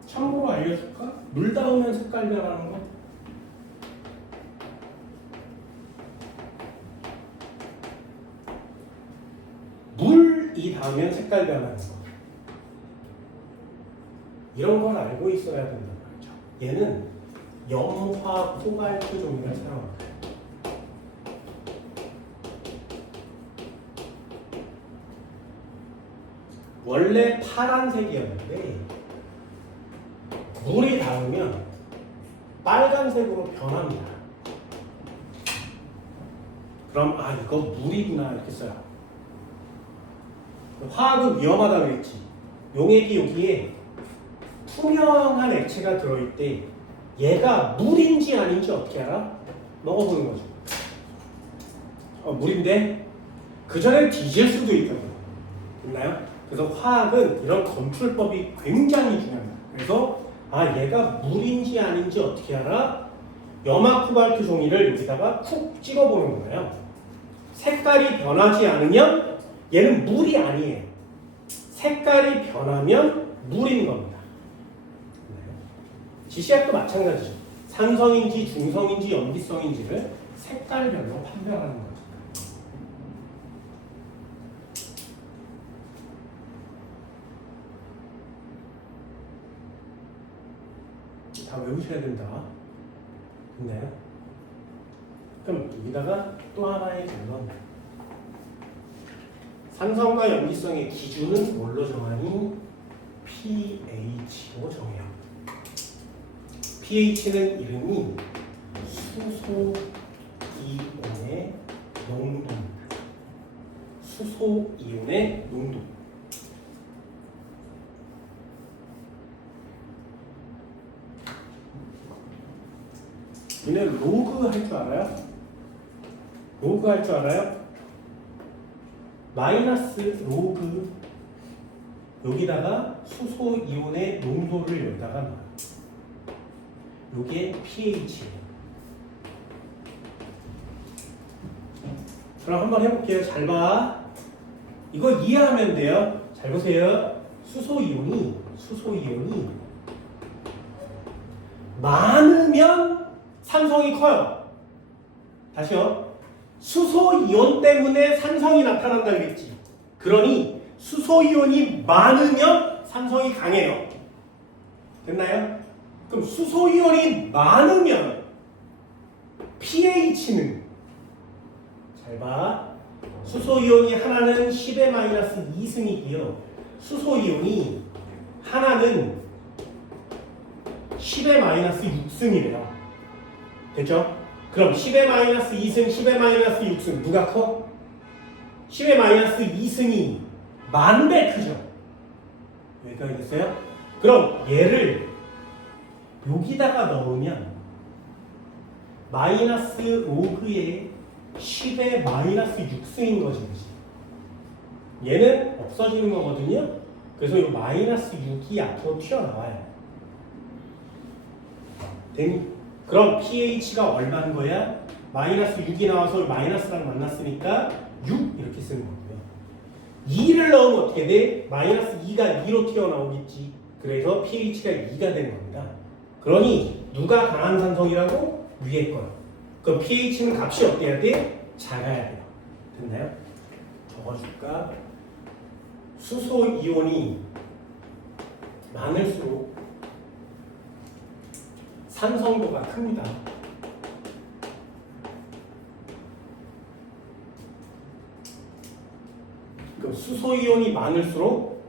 참고로 알려줄까? 물 닿으면 색깔 변하는 거. 물이 닿으면 색깔 변하는 거. 이런 걸 알고 있어야 된단 말이죠. 얘는 염화 코발트 종이를 사용합니다. 원래 파란색이었는데 물이 닿으면 빨간색으로 변합니다. 그럼 아 이거 물이구나 이렇게 써요. 화학은 위험하다고 했지. 용액이 여기에 투명한 액체가 들어있을 때 얘가 물인지 아닌지 어떻게 알아? 먹어보는 거죠. 물인데 그 전에 뒤질 수도 있다고. 됐나요? 그래서 화학은 이런 검출법이 굉장히 중요합니다. 그래서 아 얘가 물인지 아닌지 어떻게 알아? 염화 코발트 종이를 여기다가 쿡 찍어보는 거예요. 색깔이 변하지 않으면 얘는 물이 아니에요. 색깔이 변하면 물인 겁니다. 지시약도 마찬가지죠. 산성인지 중성인지 염기성인지를 색깔별로 판별하는 거죠. 다 외우셔야 된다. 됐나요? 그럼 여기다가 또 하나의 결론. 산성과 염기성의 기준은 뭘로 정하니? pH로 정해요. pH는 이름이 수소 이온의 농도입니다. 수소 이온의 농도. 얘네 로그 할 줄 알아요? 로그 할 줄 알아요? 마이너스 로그 여기다가 수소 이온의 농도를 여기다가 넣어요. 요게 pH예요. 그럼 한번 해볼게요. 잘 봐. 이거 이해하면 돼요. 잘 보세요. 수소 이온이 많으면 산성이 커요. 다시요. 수소 이온 때문에 산성이 나타난다 그랬지. 그러니 수소 이온이 많으면 산성이 강해요. 됐나요? 그럼 수소 이온이 많으면 pH는 잘 봐. 수소 이온이 하나는 10의 마이너스 2승이고요. 수소 이온이 하나는 10의 마이너스 6승이래요. 됐죠? 그럼 10의 마이너스 2승, 10의 마이너스 6승 누가 커? 10의 마이너스 2승이 만배 크죠? 여기까지 됐어요? 그럼 얘를 여기다가 넣으면 마이너스 로그의 10의 마이너스 6승인 거지. 얘는 없어지는 거거든요. 그래서 이 마이너스 6이 앞으로 튀어나와요. 됐니? 그럼 pH가 얼마인 거야? 마이너스 6이 나와서 마이너스랑 만났으니까 6 이렇게 쓰는 거고요. 2를 넣으면 어떻게 돼? 마이너스 2가 2로 튀어나오겠지. 그래서 pH가 2가 되는 겁니다. 그러니 누가 강한 산성이라고? 위에 거요. 그럼 pH는 값이 어때야 돼? 작아야 돼요. 됐나요? 적어줄까? 수소 이온이 많을수록 산성도가 큽니다. 그럼 수소 이온이 많을수록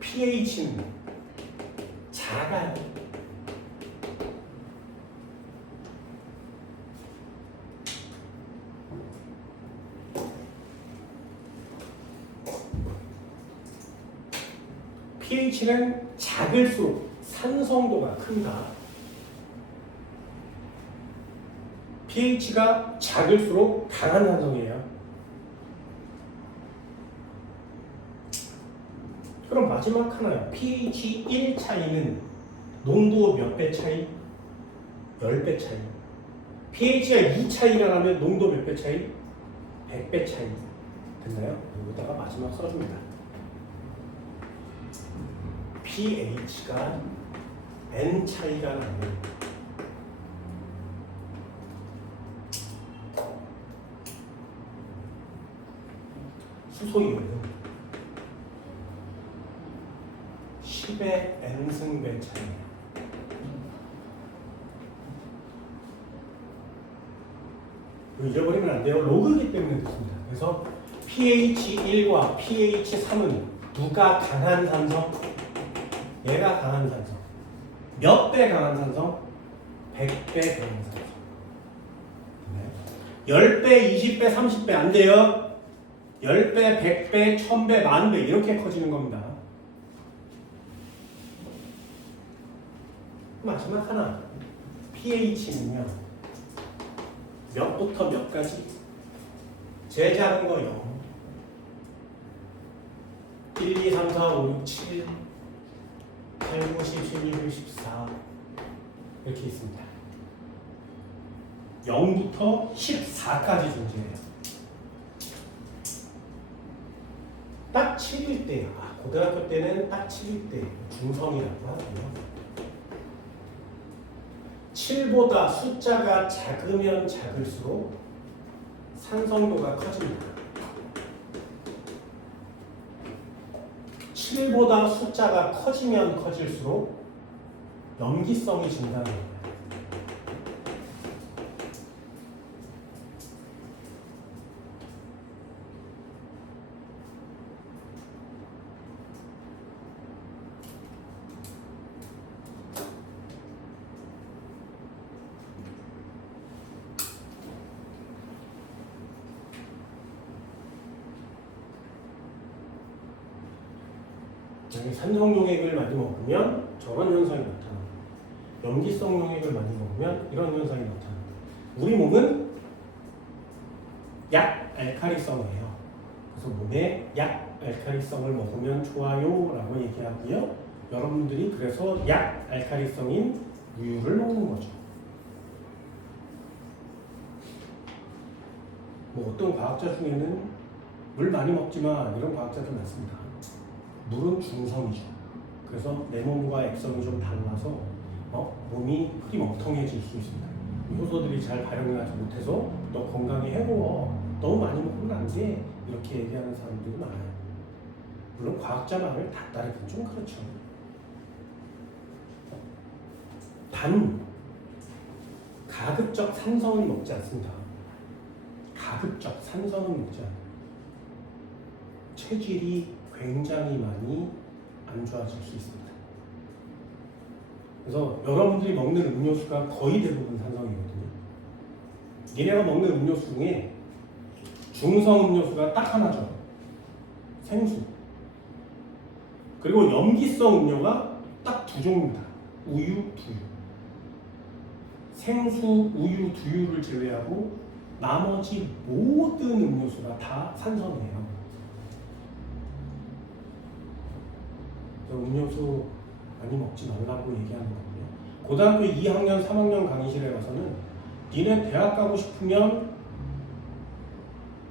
pH는 작아요. pH는 작을수록 산성도가 큽니다. pH가 작을수록 강한 산성이에요. 그럼 마지막 하나요. pH 1 차이는 농도 몇 배 차이? 10배 차이. pH가 2 차이가 나면 농도 몇 배 차이? 100배 차이. 됐나요? 여기다가 마지막 써줍니다. pH가 n 차이가 나면 수소이온은 10의 n승배 차이예요. 잊어버리면 안 돼요. 로그이기 때문에 그렇습니다. 그래서 pH1과 pH3은 누가 강한 산성? 얘가 강한 산성. 몇 배 강한 산성? 100배 강한 산성. 네. 10배, 20배, 30배 안 돼요. 10배, 100배, 1000배, 10,000배 이렇게 커지는 겁니다. 마지막 하나. pH는요. 몇부터 몇까지? 제일 작은 거 0. 1, 2, 3, 4, 5, 6, 7, 8, 9, 10, 11, 12, 14 이렇게 있습니다. 0부터 14까지 존재해요. 딱 7일 때, 고등학교 때는 딱 7일 때 중성이라고 하고요. 7보다 숫자가 작으면 작을수록 산성도가 커집니다. 7보다 숫자가 커지면 커질수록 염기성이 증가하는 거예요. 산성 용액을 많이 먹으면 저런 현상이 나타납니다. 염기성 용액을 많이 먹으면 이런 현상이 나타납니다. 우리 몸은 약 알칼리성이에요. 그래서 몸에 약 알칼리성을 먹으면 좋아요라고 얘기하고요. 여러분들이 그래서 약 알칼리성인 우유를 먹는 거죠. 뭐 어떤 과학자 중에는 물 많이 먹지만 이런 과학자도 많습니다. 물은 중성이죠. 그래서 내 몸과 액성이 좀 달라서 몸이 흐리멍텅해질 수 있습니다. 효소들이 잘 발현하지 못해서 너 건강에 해로워. 너무 많이 먹으면 안 돼. 이렇게 얘기하는 사람들이 많아요. 물론 과학자 말을 다 따르긴 좀 그렇죠. 단 가급적 산성은 먹지 않습니다. 가급적 산성은 먹지 않아요. 체질이 굉장히 많이 안 좋아질 수 있습니다. 그래서 여러분들이 먹는 음료수가 거의 대부분 산성이거든요. 니네가 먹는 음료수 중에 중성 음료수가 딱 하나죠. 생수. 그리고 염기성 음료가 딱 두 종류입니다. 우유, 두유. 생수, 우유, 두유를 제외하고 나머지 모든 음료수가 다 산성이에요. 음료수 많이 먹지 말라고 얘기하는 거고요. 고등학교 2학년, 3학년 강의실에 가서는 니네 대학 가고 싶으면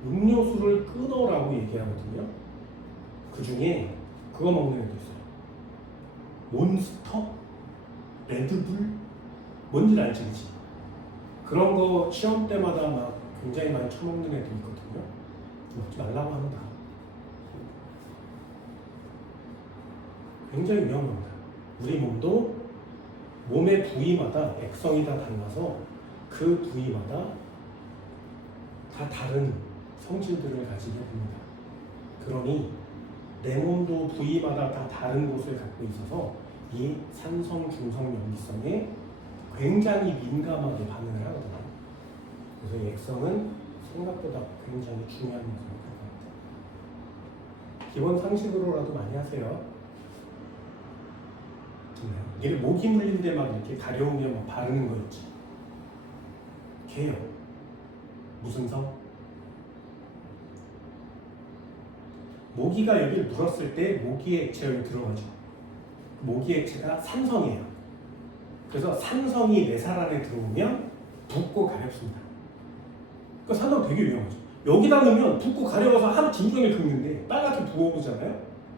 음료수를 끊어라고 얘기하거든요. 그 중에 그거 먹는 애도 있어요. 몬스터? 레드불? 뭔지 알지? 그치? 그런 거 시험 때마다 막 굉장히 많이 처먹는 애도 있거든요. 먹지 말라고 합니다. 굉장히 위험합니다. 우리 몸도 몸의 부위마다 액성이 다 달라서 그 부위마다 다 다른 성질들을 가지게 됩니다. 그러니 내 몸도 부위마다 다 다른 곳을 갖고 있어서 이 산성, 중성, 염기성에 굉장히 민감하게 반응을 하거든요. 그래서 이 액성은 생각보다 굉장히 중요한 역할을 합니다. 기본 상식으로라도 많이 하세요. 얘를 모기 물린데 막 이렇게 가려우면 막 바르는 거 있지. 걔요. 무슨 성? 모기가 여기를 물었을 때 모기의 액체가 여기 들어가죠. 모기 액체가 산성이에요. 그래서 산성이 내 살 안에 들어오면 붓고 가렵습니다. 그러니까 산나물 되게 위험하죠. 여기다 넣으면 붓고 가려워서 하루 종일 긁는데 빨갛게 부어오잖아요.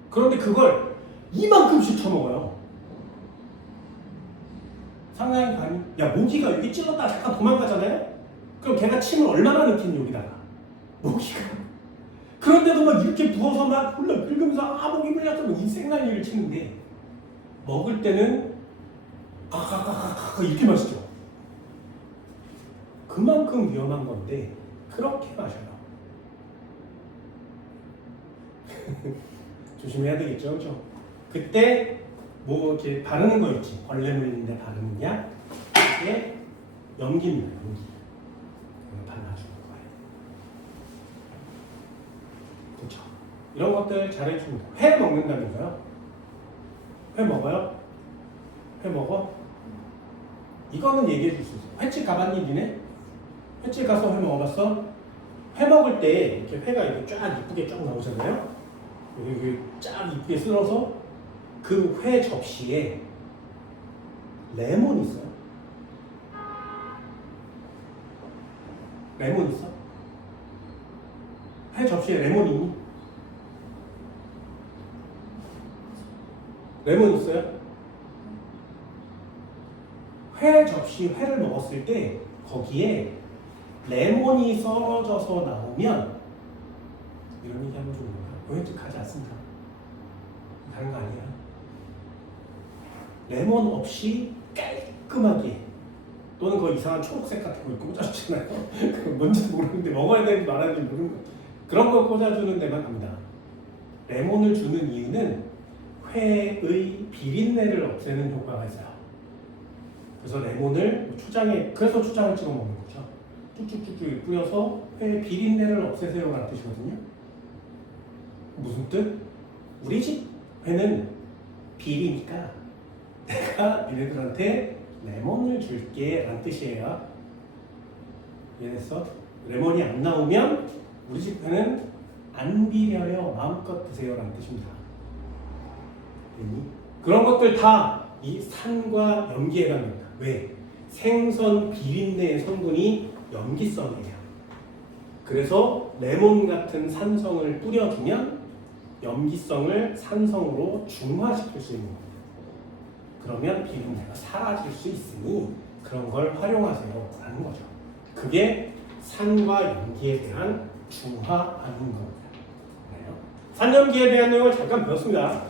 그런데 그걸 이만큼씩 쳐먹어요. 상당히 간이, 야 모기가 여기 찔렀다 잠깐 도망가잖아요. 그럼 걔가 침을 얼마나 넣겠니 여기다가 모기가. 그런데도 막 이렇게 부어서 막 홀라 긁으면서 모기 물렸다 뭐 인생난리를 치는데 먹을 때는 가가가가가 이렇게 마시죠. 그만큼 위험한 건데 그렇게 마셔요. 조심해야 되겠죠, 그렇죠? 그때 뭐 이렇게 바르는 거 있지. 벌레 물리는데 바르는 약, 이게 염기입니다. 염기. 이거 발라주는 거예요. 그렇죠? 이런 것들 잘해줍니다. 회 먹는다면서요? 회 먹어요? 회 먹어? 이거는 얘기해 줄 수 있어요. 횟집 가봤니 니네? 횟집 가서 회 먹어봤어? 회 먹을 때 이렇게 회가 이렇게 쫙 이쁘게 쫙 나오잖아요. 여기 쫙 이쁘게 쓸어서 그 회 접시에 레몬 있어요? 레몬 있어? 회 접시에 레몬 있니? 레몬 있어요? 회 접시 회를 먹었을 때 거기에 레몬이 썰어져서 나오면 이런 얘기 하면 좀 왠지 가지 않습니다. 다른 거 아니야. 레몬 없이 깔끔하게 또는 그 이상한 초록색 같은 걸 꽂아주잖아요. 뭔지도 모르는데 먹어야 되는지 말아야 되는지 모르는 거. 그런 걸 꽂아주는 데만 갑니다. 레몬을 주는 이유는 회의 비린내를 없애는 효과가 있어요. 그래서 레몬을 초장에, 그래서 초장을 찍어 먹는 거죠. 쭉쭉쭉쭉 뿌려서 회 비린내를 없애세요라는 뜻이거든요. 무슨 뜻? 우리 집 회는 비리니까 내가 니네들한테 레몬을 줄게 라는 뜻이에요. 이해됐어? 레몬이 안 나오면 우리 집 회는 안 비려요. 마음껏 드세요 라는 뜻입니다. 그런 것들 다 이 산과 염기에 해당됩니다. 왜? 생선 비린내의 성분이 염기성이에요. 그래서 레몬 같은 산성을 뿌려주면 염기성을 산성으로 중화시킬 수 있는 겁니다. 그러면 비린내가 사라질 수 있으니 그런 걸 활용하세요 라는 거죠. 그게 산과 염기에 대한 중화하는 겁니다. 산염기에 대한 내용을 잠깐 배웠습니다.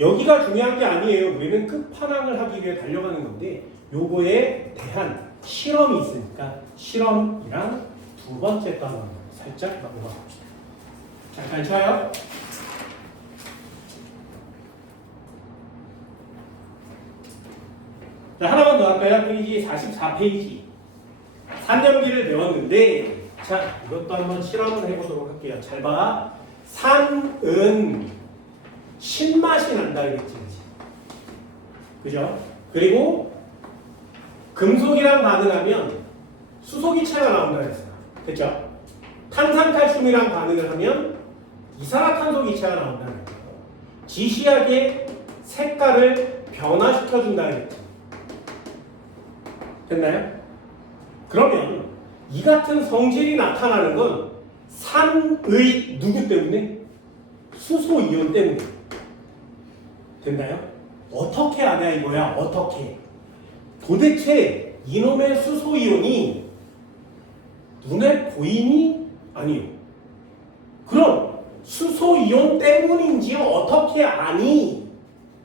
여기가 중요한 게 아니에요. 우리는 끝판왕을 하기 위해 달려가는 건데 요거에 대한 실험이 있으니까 실험이랑 두 번째 단원 살짝 넘어가 봅시다. 잠깐 쉬어요. 자, 하나만 더 할까요? 페이지 44페이지. 산염기를 배웠는데 자, 이것도 한번 실험을 해보도록 할게요. 잘 봐. 산은 신맛이 난다 그랬지. 그죠? 그리고 금속이랑 반응하면 수소기체가 나온다 그랬어요. 됐죠? 탄산칼슘이랑 반응을 하면 이산화탄소기체가 나온다 그랬어요. 지시하게 색깔을 변화시켜준다 그랬죠. 됐나요? 그러면 이 같은 성질이 나타나는 건 산의 누구 때문에? 수소이온 때문에. 됐나요? 어떻게 아냐 이거야. 어떻게? 도대체 이놈의 수소이온이 눈에 보이니? 아니요. 그럼 수소이온 때문인지 어떻게 아니?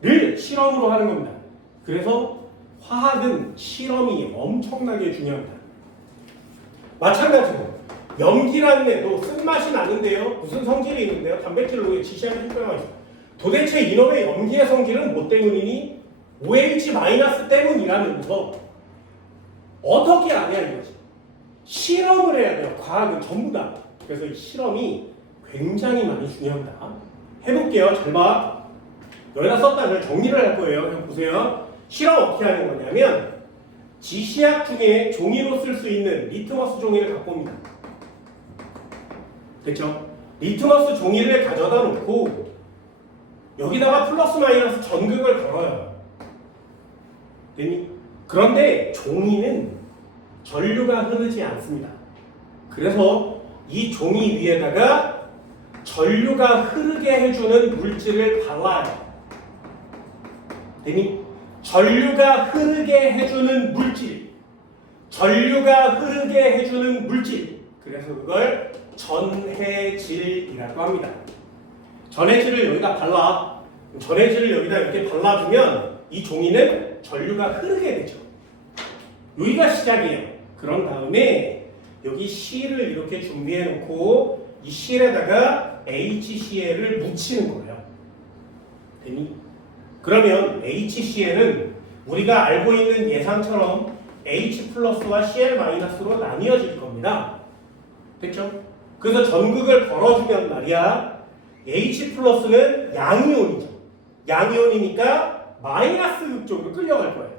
를 실험으로 하는 겁니다. 그래서 화학은 실험이 엄청나게 중요합니다. 마찬가지로 염기라는 애도 쓴맛이 나는데요. 무슨 성질이 있는데요? 단백질로 지시하는 효과가 있어요. 도대체 이놈의 염기의 성질은 뭐 때문이니? OH- 때문이라면서 어떻게 아냐 이거지. 실험을 해야 돼요. 과학은 전부 다. 그래서 이 실험이 굉장히 많이 중요합니다. 해볼게요. 잘 봐. 여기다 썼다. 그냥 정리를 할 거예요. 그냥 보세요. 실험 어떻게 하는 거냐면 지시약 중에 종이로 쓸 수 있는 리트머스 종이를 갖고 옵니다. 됐죠? 리트머스 종이를 가져다 놓고 여기다가 플러스 마이너스 전극을 걸어요. 됐니? 그런데 종이는 전류가 흐르지 않습니다. 그래서 이 종이 위에다가 전류가 흐르게 해주는 물질을 발라요. 되니? 전류가 흐르게 해주는 물질, 전류가 흐르게 해주는 물질. 그래서 그걸 전해질이라고 합니다. 전해질을 여기다 발라. 전해질을 여기다 이렇게 발라주면 이 종이는 전류가 흐르게 되죠. 여기가 시작이에요. 그런 다음에 여기 실을 이렇게 준비해 놓고 이 실에다가 HCl을 묻히는 거예요. 되니? 그러면 HCl은 우리가 알고 있는 예상처럼 H 플러스와 Cl 마이너스로 나뉘어질 겁니다. 됐죠? 그래서 전극을 걸어주면 말이야, H 플러스는 양이온이죠. 양이온이니까 마이너스 극 쪽으로 끌려갈 거예요.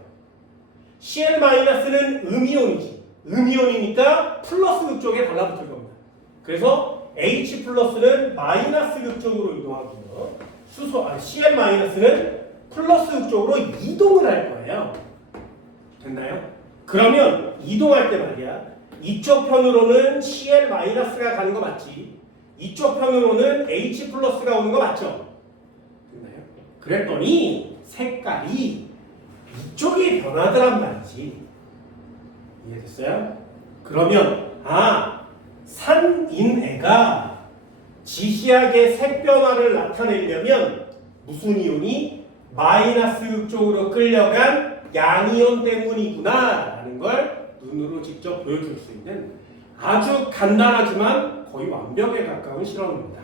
Cl 마이너스는 음이온이지. 음이온이니까 플러스 극 쪽에 달라붙을 겁니다. 그래서 H 플러스는 마이너스 극 쪽으로 이동하고요. Cl 마이너스는 플러스 극 쪽으로 이동을 할 거예요. 됐나요? 그러면 이동할 때 말이야, 이쪽 편으로는 Cl 마이너스가 가는 거 맞지? 이쪽 편으로는 H 플러스가 오는 거 맞죠? 됐나요? 그랬더니 색깔이 이쪽이 변하더란 말이지. 이해됐어요? 그러면 산인애가 지시하게 색 변화를 나타내려면 무슨 이온이 마이너스 극 쪽으로 끌려간 양이온 때문이구나 라는 걸 눈으로 직접 보여줄 수 있는 아주 간단하지만 거의 완벽에 가까운 실험입니다.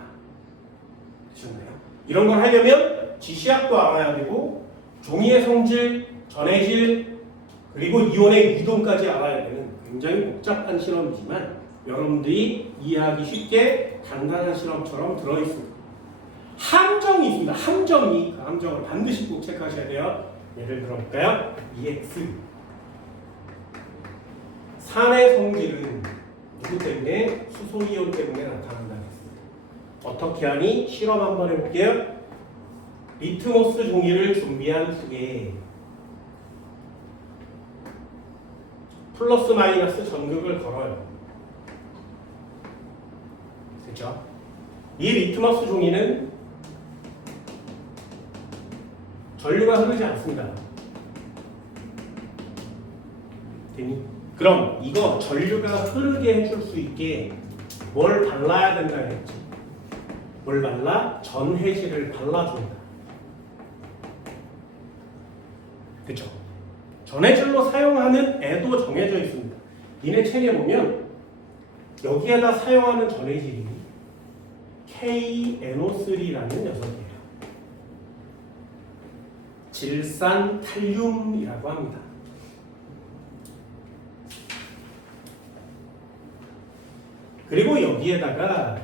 되셨나요? 이런 걸 하려면 지시학도 알아야 되고 종이의 성질, 전해질, 그리고 이온의 이동까지 알아야 되는 굉장히 복잡한 실험이지만 여러분들이 이해하기 쉽게 간단한 실험처럼 들어있습니다. 함정이 있습니다. 함정이. 그 함정을 반드시 꼭 체크하셔야 돼요. 예를 들어볼까요? EX. 산의 성질은 누구 때문에? 수소이온 때문에 나타난다 했습니다. 어떻게 하니? 실험 한번 해볼게요. 리트머스 종이를 준비한 후에 플러스 마이너스 전극을 걸어요. 됐죠? 이 리트머스 종이는 전류가 흐르지 않습니다. 되니? 그럼 이거 전류가 흐르게 해줄 수 있게 뭘 발라야 된다 했지? 뭘 발라? 전해질을 발라준다. 그쵸? 전해질로 사용하는 애도 정해져 있습니다. 니네 책에 보면 여기에다 사용하는 전해질이 KNO3라는 녀석이에요. 질산탈륨이라고 합니다. 그리고 여기에다가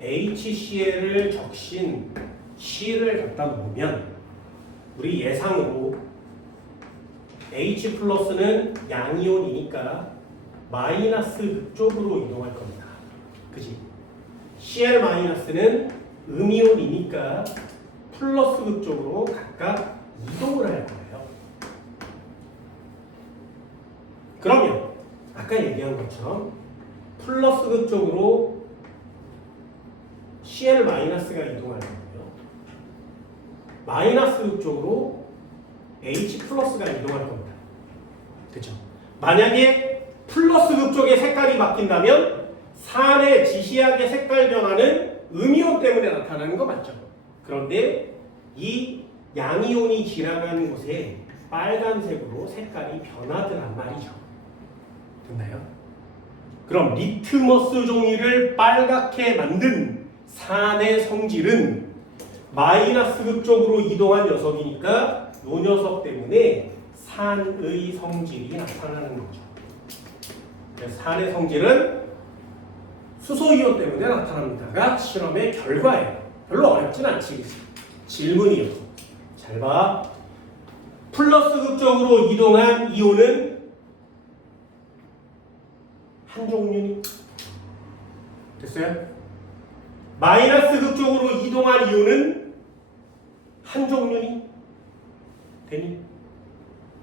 HCl을 적신 C를 갖다 놓으면 우리 예상으로 H 플러스는 양이온이니까 마이너스 극쪽으로 이동할 겁니다. 그지? Cl 마이너스는 음이온이니까 플러스 극쪽으로 각각 이동을 할 거예요. 그러면 아까 얘기한 것처럼 플러스 극쪽으로 Cl 마이너스가 이동할 거고요. 마이너스 극쪽으로 H 플러스가 이동할 겁니다. 그렇죠? 만약에 플러스 극쪽의 색깔이 바뀐다면 산의 지시하게 색깔 변화는 음이온 때문에 나타나는 거 맞죠? 그런데 이 양이온이 지나가는 곳에 빨간색으로 색깔이 변하더란 말이죠. 됐나요? 그럼 리트머스 종이를 빨갛게 만든 산의 성질은 마이너스 극쪽으로 이동한 녀석이니까 이 녀석 때문에 산의 성질이 나타나는 거죠. 그래서 산의 성질은 수소이온 때문에 나타납니다가 실험의 결과예요. 별로 어렵진 않지. 질문이요. 잘 봐. 플러스 극쪽으로 이동한 이온은 한 종류니? 됐어요? 마이너스 극쪽으로 이동한 이온은 한 종류니? 되니?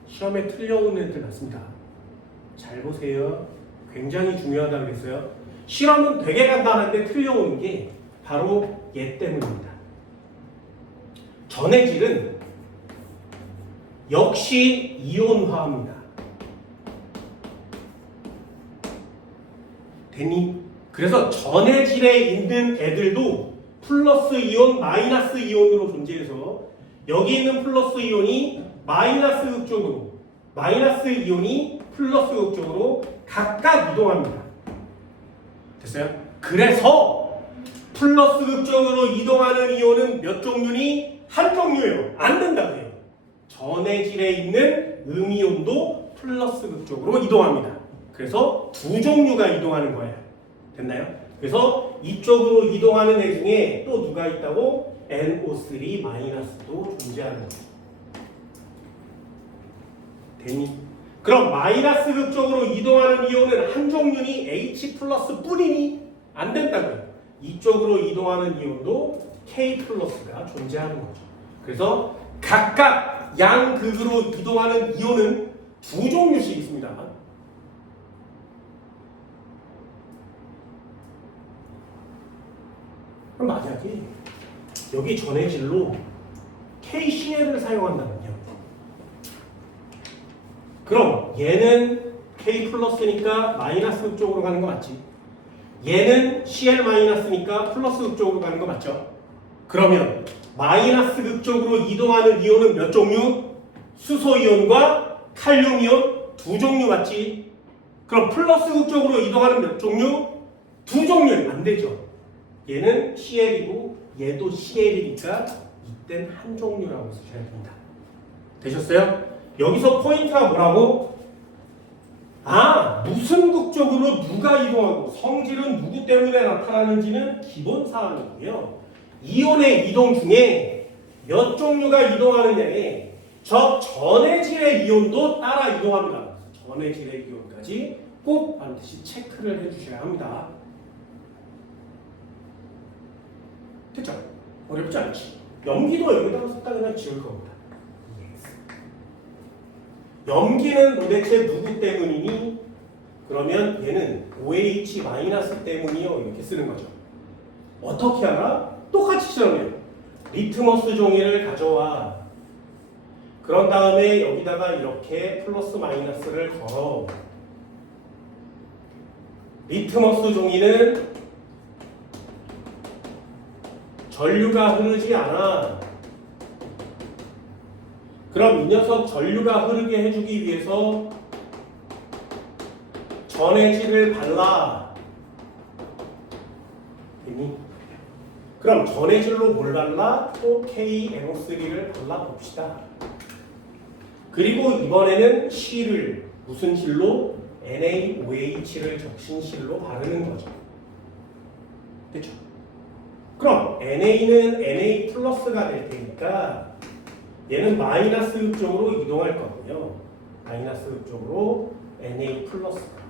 시험에 틀려온 애들 많습니다. 잘 보세요. 굉장히 중요하다고 그랬어요. 실험은 되게 간단한데 틀려오는 게 바로 얘 때문입니다. 전해질은 역시 이온화합니다. 됐니? 그래서 전해질에 있는 애들도 플러스 이온, 마이너스 이온으로 존재해서 여기 있는 플러스 이온이 마이너스 극쪽으로, 마이너스 이온이 플러스 극쪽으로 각각 이동합니다. 됐어요? 그래서 플러스 극쪽으로 이동하는 이온은 몇 종류니? 한 종류예요. 안 된다고요. 전해질에 있는 음이온도 플러스 극쪽으로 이동합니다. 그래서 두 종류가 이동하는 거예요. 됐나요? 그래서 이쪽으로 이동하는 애 중에 또 누가 있다고? NO3 마이너스도 존재하는 거예요. 됐니? 그럼 마이너스 극쪽으로 이동하는 이온은 한 종류니? H 플러스 뿐이니? 안 된다고요. 이쪽으로 이동하는 이온도 K 플러스가 존재하는 거죠. 그래서 각각 양극으로 이동하는 이온은 두 종류씩 있습니다만 그럼 만약에 여기 전해질로 KCl을 사용한다면요. 그럼 얘는 K 플러스니까 마이너스 극쪽으로 가는 거 맞지? 얘는 Cl 마이너스니까 플러스 극쪽으로 가는 거 맞죠? 그러면 마이너스 극쪽으로 이동하는 이온은 몇 종류? 수소 이온과 칼륨 이온 두 종류 맞지? 그럼 플러스 극쪽으로 이동하는 몇 종류? 두 종류. 안 되죠. 얘는 Cl이고 얘도 Cl이니까 이땐 한 종류라고 쓰셔야 됩니다. 되셨어요? 여기서 포인트가 뭐라고? 아, 무슨 극쪽으로 누가 이동하고 성질은 누구 때문에 나타나는지는 기본 사항이고요. 이온의 이동 중에 몇 종류가 이동하느냐에 저 전해질의 이온도 따라 이동합니다. 전해질의 이온까지 꼭 반드시 체크를 해주셔야 합니다. 됐죠? 어렵지 않지? 염기도 여기다가 썼다 그냥 지울 겁니다. 염기는 도대체 누구 때문이니? 그러면 얘는 OH- 때문이요. 이렇게 쓰는 거죠. 어떻게 알아? 똑같이 실험해요. 리트머스 종이를 가져와. 그런 다음에 여기다가 이렇게 플러스 마이너스를 걸어. 리트머스 종이는 전류가 흐르지 않아. 그럼 이 녀석 전류가 흐르게 해주기 위해서 전해질을 발라. 됐니? 그럼 전해질로 뭘 발라? 또 KNO3를 발라봅시다. 그리고 이번에는 실을 무슨 실로? NaOH를 적신 실로 바르는 거죠. 됐죠? 그럼 NA는 Na 플러스가 될 테니까 얘는 마이너스 극쪽으로 이동할 거고요. 마이너스 극쪽으로 Na 플러스가.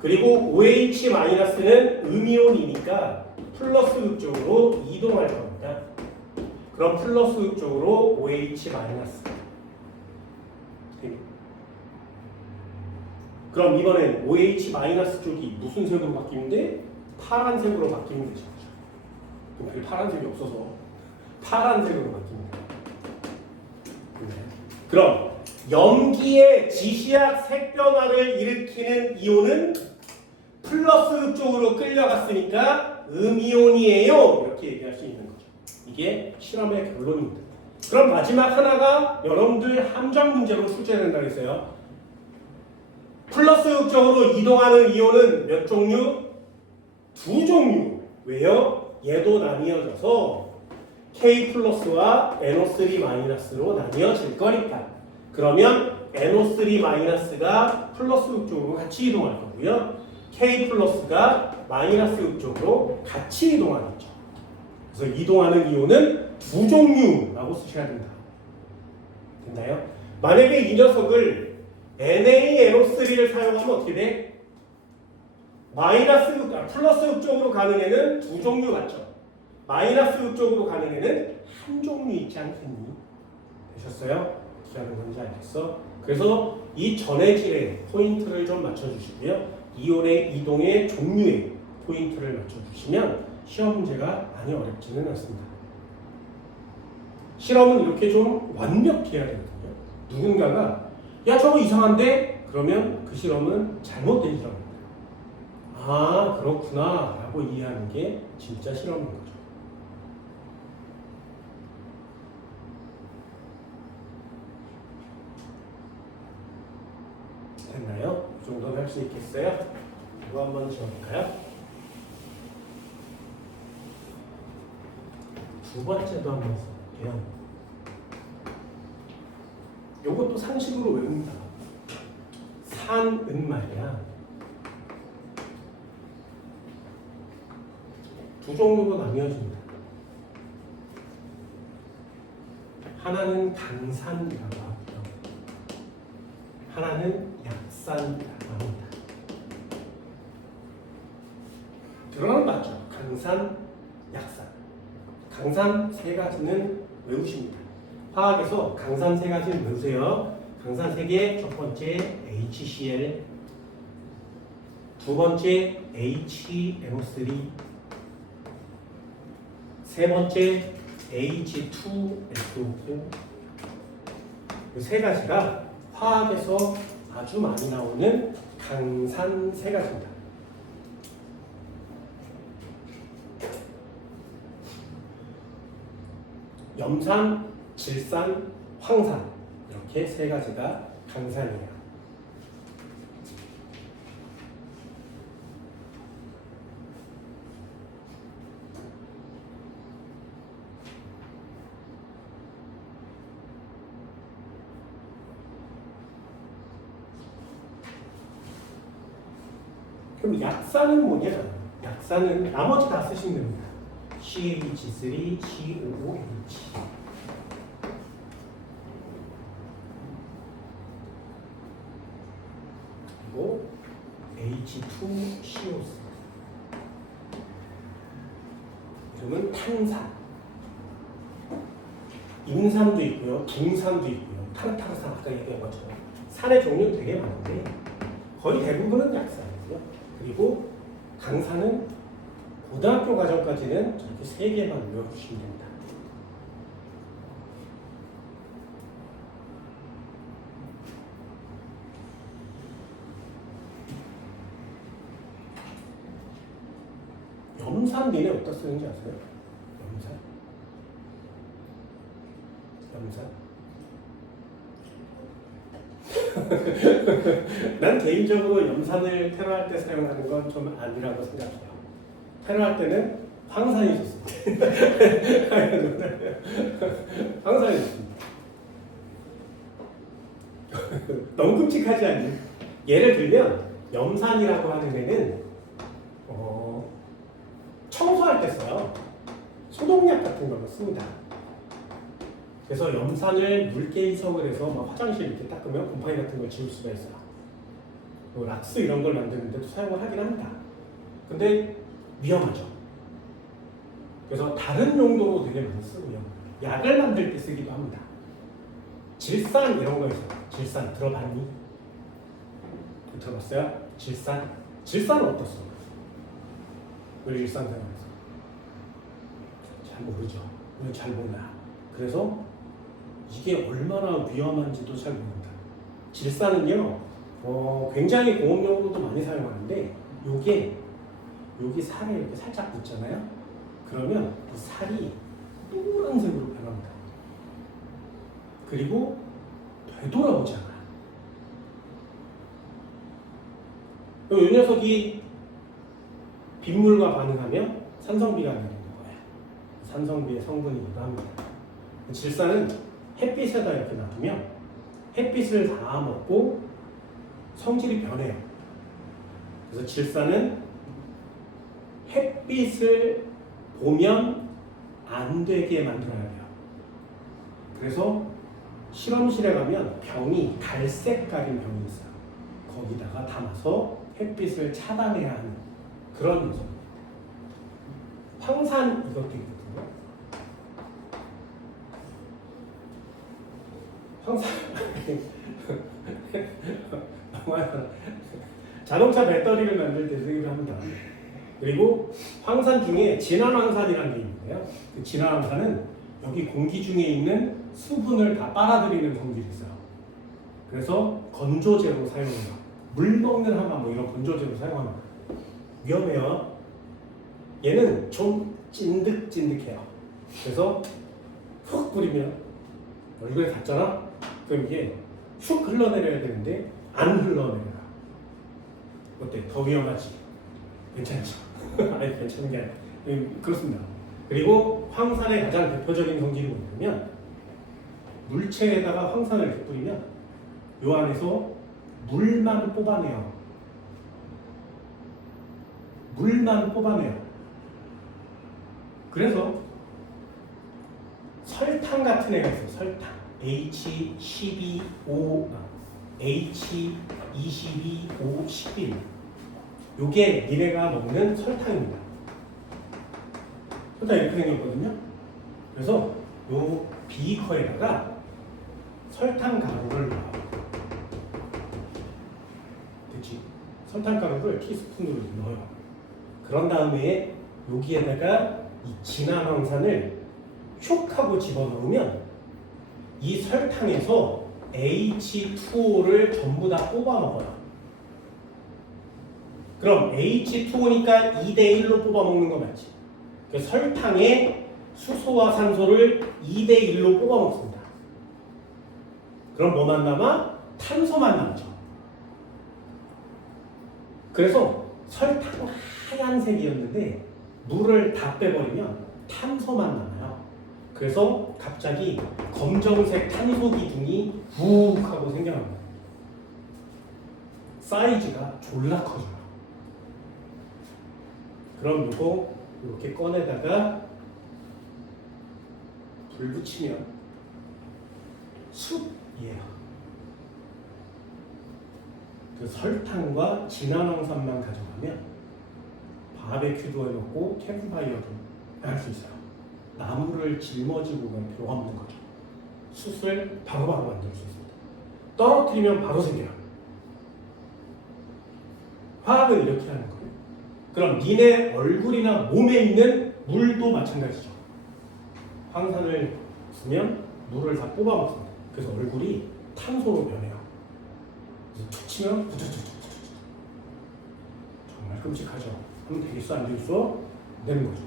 그리고 OH 마이너스는 음이온이니까 플러스 극쪽으로 이동할 겁니다. 그럼 플러스 극쪽으로 OH 마이너스. 그럼 이번엔 OH 마이너스 쪽이 무슨 색으로 바뀌는데? 파란색으로 바뀌는 거죠. 그럼 파란색이 없어서 파란색으로 바뀝니다. 그럼 염기의 지시약 색 변화를 일으키는 이온은 플러스 극쪽으로 끌려갔으니까 음이온이에요. 이렇게 얘기할 수 있는 거죠. 이게 실험의 결론입니다. 그럼 마지막 하나가 여러분들 함정 문제로 출제된다고 했어요. 플러스 극쪽으로 이동하는 이온은 몇 종류? 두 종류. 왜요? 얘도 나뉘어져서 K 플러스와 NO3 마이너스로 나뉘어질 거니까. 그러면 NO3 마이너스가 플러스 극쪽으로 같이 이동할 거고요. K 플러스가 마이너스 극쪽으로 같이 이동하겠죠. 그래서 이동하는 이온은 두 종류라고 쓰셔야 된다. 됐나요? 만약에 이 녀석을 NaNO3를 사용하면 어떻게 돼? 플러스 극쪽으로 가는 애는 두 종류 맞죠? 마이너스 극쪽으로 가는 애는 한 종류 있지 않겠니? 되셨어요? 어떻게 하는 건지 알겠어? 그래서 이 전해질의 포인트를 좀 맞춰주시고요. 이온의 이동의 종류에 포인트를 맞춰주시면 시험 문제가 많이 어렵지는 않습니다. 실험은 이렇게 좀 완벽해야 되거든요. 누군가가 야 저거 이상한데? 그러면 그 실험은 잘못된 실험입니다. 아 그렇구나 라고 이해하는 게 진짜 실험인 거죠. 됐나요? 이 정도는 할 수 있겠어요? 이거 한번 지워볼까요? 두 번째도 한번 써볼게요. 요것도 상식으로 외웁니다. 산은 말이야. 두 종류로 나뉘어집니다. 하나는 강산이라고 하고요. 하나는 약산이라고 합니다. 들어는 맞죠? 강산, 약산. 강산 세 가지는 외우십니다. 화학에서 강산 세 가지는 외우세요. 강산 세 개, 첫 번째 HCl, 두 번째 HNO3, 세 번째 H2SO4. 이 세 가지가 화학에서 아주 많이 나오는 강산 세 가지입니다. 염산, 질산, 황산 이렇게 세 가지가 강산이에요. 그럼 약산은 뭐냐? 약산은 나머지 다 쓰시면 됩니다. CH3, COOH. 그리고 H2CO4. 이름은 탄산. 인산도 있고요, 붕산도 있고요, 타르타르산 아까 얘기한 것처럼 산의 종류 되게 많은데 거의 대부분은 약산이고요. 그리고 강산은 고등학교 과정까지는 저렇게 세 개만 외워주시면 됩니다. 염산 니네 어디다 쓰는지 아세요? 염산? 난 개인적으로 염산을 테러할 때 사용하는 건 좀 아니라고 생각해요. 테러할 때는 황산이 좋습니다. 황산이 좋습니다. 너무 끔찍하지 않니? 예를 들면 염산이라고 하는 애는 청소할 때 써요. 소독약 같은 걸로 씁니다. 그래서 염산을 묽게 희석을 해서 막 화장실 이렇게 닦으면 곰팡이 같은 걸 지울 수가 있어요. 락스 이런 걸 만드는데도 사용을 하긴 합니다. 근데 위험하죠. 그래서 다른 용도로 되게 많이 쓰고요. 약을 만들 때 쓰기도 합니다. 질산 이런 거 있어요. 질산 들어봤니? 들어봤어요? 질산? 질산은 어떻습니까? 왜 질산 사용해서? 잘 모르죠. 왜 잘 몰라? 그래서 이게 얼마나 위험한지도 잘 모릅니다. 질산은요, 굉장히 공업용으로도 많이 사용하는데, 여기 살에 이렇게 살짝 붙잖아요. 그러면 그 살이 노란색으로 변합니다. 그리고 되돌아오지 않아요. 이 녀석이 빗물과 반응하면 산성비가 내리는 거예요. 산성비의 성분이기도 합니다. 질산은 햇빛에다 이렇게 놔두면 햇빛을 다 먹고 성질이 변해요. 그래서 질산은 햇빛을 보면 안 되게 만들어야 돼요. 그래서 실험실에 가면 병이 갈색깔인 병이 있어요. 거기다가 담아서 햇빛을 차단해야 하는 그런 녀석입니다. 황산 이것도 있거든요. 황산 자동차 배터리를 만들 때 쓰기도 합니다. 그리고 황산 중에 진화황산이라는 게 있는데요. 그 진화황산은 여기 공기 중에 있는 수분을 다 빨아들이는 성질이 있어요. 그래서 건조제로 사용합니다. 물 먹는 하마 뭐 이런 건조제로 사용합니다. 위험해요. 얘는 좀 찐득찐득해요. 그래서 훅 뿌리면 얼굴에 닿잖아? 그럼 이게 훅 흘러내려야 되는데 안 흘러내려요. 어때? 더 위험하지? 괜찮지? 아니 괜찮은 게 아니라 그렇습니다. 그리고 황산의 가장 대표적인 성질이 뭐냐면 물체에다가 황산을 이렇게 뿌리면 요 안에서 물만 뽑아내요. 물만 뽑아내요. 그래서 설탕 같은 애가 있어요. 설탕 H12O H22O11 요게 니네가 먹는 설탕입니다. 설탕 이렇게 생겼거든요. 그래서 요 비커에다가 설탕 가루를 넣어요. 됐지? 설탕 가루를 티스푼으로 넣어요. 그런 다음에 여기에다가 이 진한 황산을 슉 하고 집어넣으면 이 설탕에서 H2O를 전부 다 뽑아 먹어요. 그럼 H2O니까 2대1로 뽑아 먹는 거 맞지? 그 설탕에 수소와 산소를 2대1로 뽑아 먹습니다. 그럼 뭐만 남아? 탄소만 남죠. 그래서 설탕 하얀색이었는데 물을 다 빼버리면 탄소만 남아요. 그래서 갑자기 검정색 탄소 기둥이 훅 하고 생겨납니다. 사이즈가 졸라 커져요. 그럼 이거 이렇게 꺼내다가 불 붙이면 숲이에요. 그 설탕과 진한 황산만 가져가면 바베큐도 해먹고 캠프파이어도 할 수 있어요. 나무를 짊어지고 갈 필요가 없는 거죠. 숯을 바로바로 만들 수 있습니다. 떨어뜨리면 바로 생겨요. 화학은 이렇게 하는 거예요. 그럼 니네 얼굴이나 몸에 있는 물도 마찬가지죠. 황산을 쓰면 물을 다 뽑아 먹습니다. 그래서 얼굴이 탄소로 변해요. 그래서 툭 치면 정말 끔찍하죠. 그럼 되겠어 안 되겠어? 안 되는 거죠.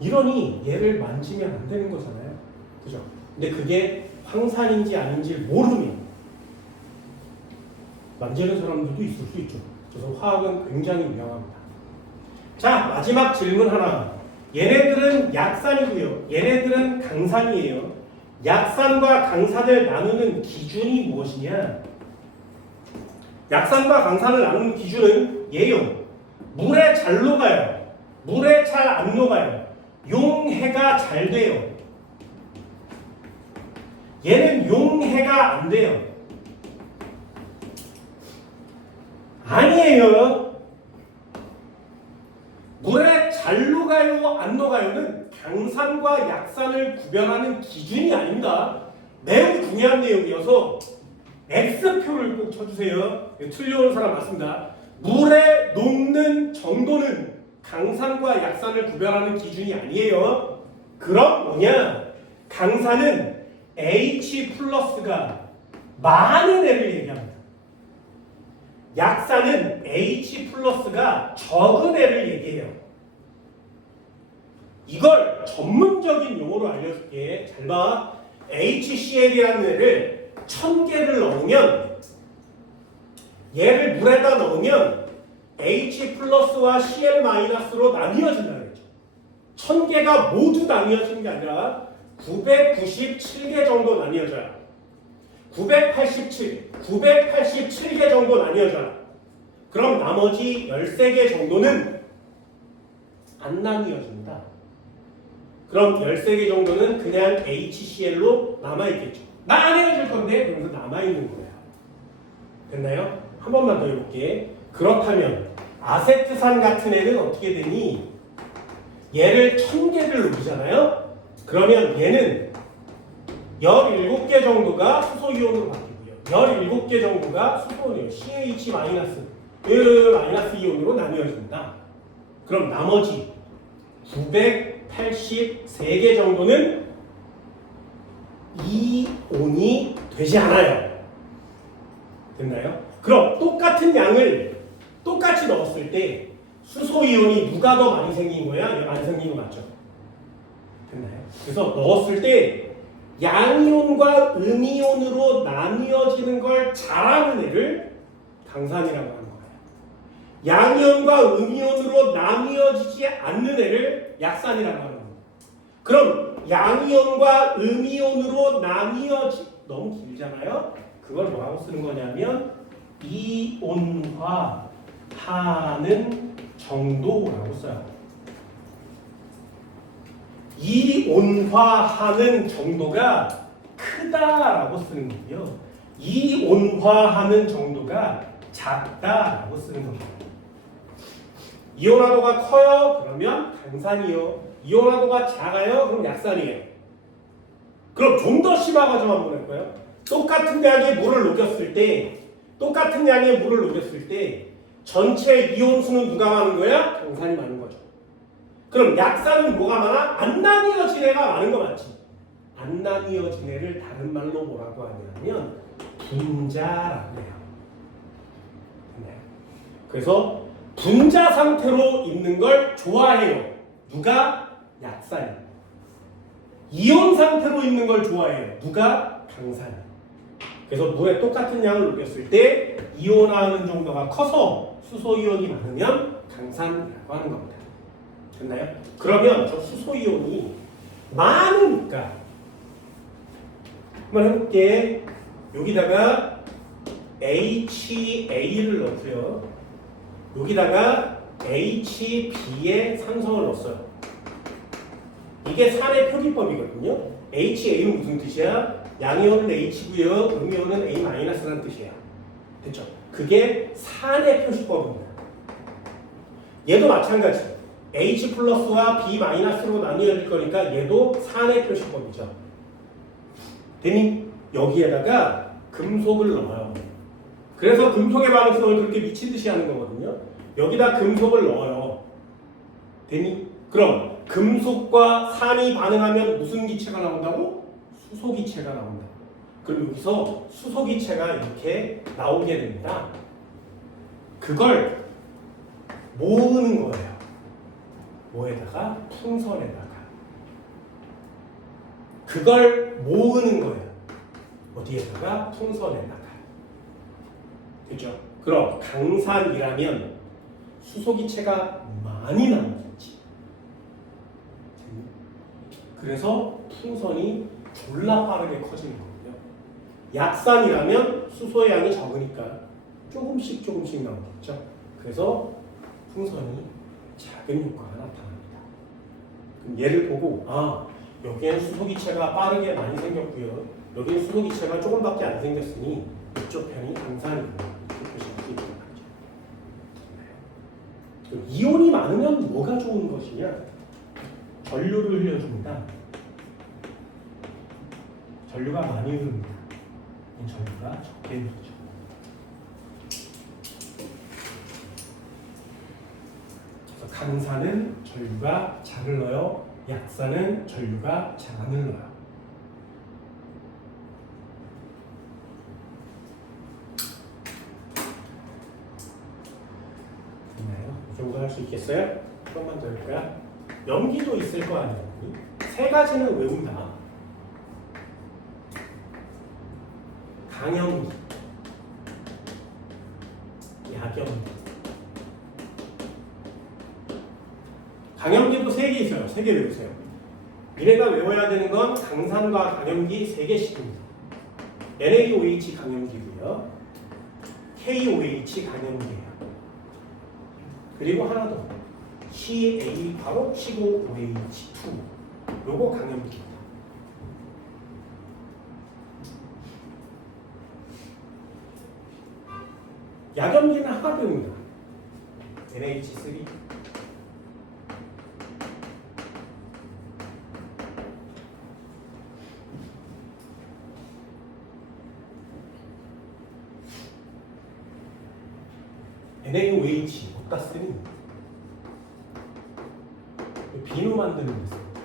이러니 얘를 만지면 안 되는 거잖아요. 그죠? 근데 그게 황산인지 아닌지 모르면 만지는 사람들도 있을 수 있죠. 그래서 화학은 굉장히 위험합니다. 자, 마지막 질문 하나. 얘네들은 약산이고요. 얘네들은 강산이에요. 약산과 강산을 나누는 기준이 무엇이냐? 약산과 강산을 나누는 기준은 얘요. 물에 잘 녹아요. 물에 잘 안 녹아요. 용해가 잘 돼요. 얘는 용해가 안 돼요. 아니에요. 물에 잘 녹아요, 안 녹아요는 강산과 약산을 구별하는 기준이 아닙니다. 매우 중요한 내용이어서 X표를 꼭 쳐주세요. 틀려오는 사람 맞습니다. 물에 녹는 정도는 강산과 약산을 구별하는 기준이 아니에요. 그럼 뭐냐? 강산은 H 플러스가 많은 애를 얘기합니다. 약산은 H 플러스가 적은 애를 얘기해요. 이걸 전문적인 용어로 알려줄게. 잘 봐. HCl이라는 애를 1000개를 넣으면 얘를 물에다 넣으면 H 플러스와 Cl 마이너스로 나뉘어진다는 거죠. 1000개가 모두 나뉘어지는 게 아니라 997개 정도 나뉘어져요. 987개 정도 나뉘어져요. 그럼 나머지 13개 정도는 안 나뉘어집니다. 그럼 13개 정도는 그냥 HCl로 남아있겠죠. 나 안 헤어질 건데 그러면서 남아있는 거예요. 됐나요? 한 번만 더 해볼게. 그렇다면 아세트산 같은 애는 어떻게 되니? 얘를 1000개를 녹이잖아요. 그러면 얘는 17개 정도가 수소이온으로 바뀌고요. 17개 정도가 수소이온 CH-, 이온으로 나뉘어집니다. 그럼 나머지 983개 정도는 이온이 되지 않아요. 됐나요? 그럼 똑같은 양을 똑같이 넣었을 때 수소이온이 누가 더 많이 생긴 거야? 얘 많이 생긴 거 맞죠? 됐나요? 그래서 넣었을 때 양이온과 음이온으로 나뉘어지는 걸 잘하는 애를 강산이라고 하는 거예요. 양이온과 음이온으로 나뉘어지지 않는 애를 약산이라고 하는 거예요. 그럼 양이온과 음이온으로 너무 길잖아요. 그걸 뭐라고 쓰는 거냐면 이온화하는 정도라고 써요. 이온화하는 정도가 크다라고 쓰는 거고요. 이온화하는 정도가 작다라고 쓰는 겁니다. 이온화도가 커요? 그러면 강산이요. 이온화도가 작아요? 그럼 약산이에요. 그럼 좀 더 심화가 좀 한번 해볼까요? 똑같은 양의 물을 녹였을 때 전체 이온 수는 누가 많은 거야? 강산이 많은 거죠. 그럼 약산은 뭐가 많아? 안 나뉘어진 애가 많은 거 맞지? 안 나뉘어진 애를 다른 말로 뭐라고 하냐면 분자라고 해요. 그래서 분자 상태로 있는 걸 좋아해요. 누가? 약산이. 이온 상태로 있는 걸 좋아해요. 누가? 강산이. 그래서 물에 똑같은 양을 녹였을 때 이온화하는 정도가 커서 수소이온이 많으면 강산이라고 하는 겁니다. 됐나요? 그러면 저 수소이온이 많으니까 한번 해볼게. 여기다가 HA를 넣고요. 여기다가 HB의 산성을 넣었어요. 이게 산의 표기법이거든요. HA는 무슨 뜻이야? 양이온은 H고요. 음이온은 A-라는 뜻이에요. 됐죠? 그게 산의 표시법입니다. 얘도 마찬가지. H 플러스와 B 마이너스로 나뉘어질 거니까 얘도 산의 표시법이죠. 되니 여기에다가 금속을 넣어요. 그래서 금속의 반응성을 그렇게 미친 듯이 하는 거거든요. 여기다 금속을 넣어요. 되니 그럼 금속과 산이 반응하면 무슨 기체가 나온다고? 수소기체가 나온다. 그럼 여기서 수소기체가 이렇게 나오게 됩니다. 그걸 모으는 거예요. 뭐에다가? 풍선에다가. 그걸 모으는 거예요. 어디에다가? 풍선에다가. 그죠? 그럼 강산이라면 수소기체가 많이 나오겠지. 그래서 풍선이 졸라 빠르게 커지는 거고요. 약산이라면 수소의 양이 적으니까 조금씩 나오겠죠. 그래서 풍선이 작은 효과가 나타납니다. 그럼 얘를 보고 여기에는 수소기체가 빠르게 많이 생겼고요. 여기는 수소기체가 조금밖에 안 생겼으니 이쪽 편이 강산이고 이렇게 표시할 수 있는 거죠. 이온이 많으면 뭐가 좋은 것이냐? 전류를 흘려줍니다. 전류가 많이 흐릅니다. 전류가 적게 흐르죠. 그래서 강산은 전류가 잘 흘러요. 약산은 전류가 잘 안 흘러요. 됐나요? 이 정도 할 수 있겠어요? 조금만 더 해볼까요? 염기도 있을 거 아니에요. 세 가지는 외운다. 강염기, 약염기. 강염기도 3개 있어요. 3개 외우세요. 미래가 외워야 되는 건 강산과 강염기 3개씩입니다. NaOH 강염기고요. KOH 강염기예요. 그리고 하나 더. CA 바로 C5OH2. 요거 강염기입니다. 약염기는 하나 배웁니다. NH3. NaOH 어디다 쓰니? 비누 만드는 데 씁니다.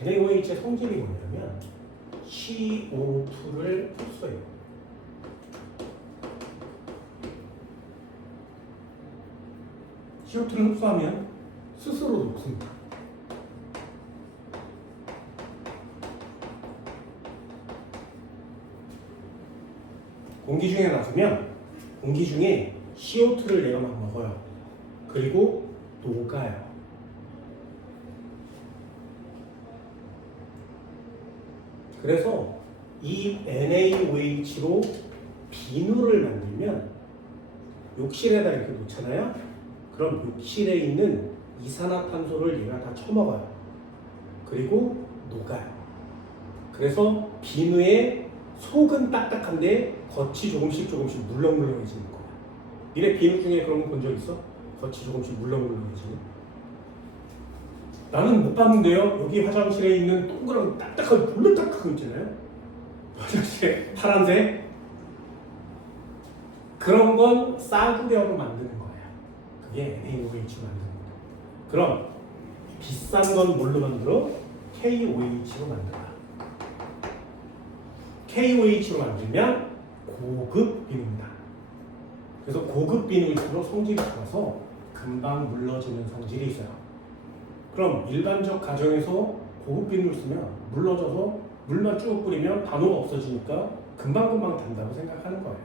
NaOH의 성질이 뭐냐면 CO2를 흡수해요. CO2를 흡수하면 스스로 녹습니다. 공기 중에 놔두면 공기 중에 CO2를 내가 막 먹어요. 그리고 녹아요. 그래서 이 NaOH로 비누를 만들면 욕실에다 이렇게 놓잖아요. 그럼 욕실에 있는 이산화탄소를 얘가 다 처먹어요. 그리고 녹아요. 그래서 비누의 속은 딱딱한데 겉이 조금씩 물렁물렁해지는 거야. 니네 비누 중에 그런 거 본 적 있어? 겉이 조금씩 물렁물렁해지는? 나는 못 봤는데요. 여기 화장실에 있는 동그란 딱딱한 볼록딱딱한 거 있잖아요. 화장실에 파란색 그런 건 싸구려로 만드는 거예요. 그게 NaOH로 만드는 거예요. 그럼 비싼 건 뭘로 만들어? KOH로 만들어. KOH로 만들면 고급 비누입니다. 그래서 고급 비누일수록 성질이 좋아서 금방 물러지는 성질이 있어요. 그럼 일반적 가정에서 고급 비누를 쓰면 물러져서 물만 쭉 뿌리면 단호가 없어지니까 금방금방 단다고 생각하는 거예요.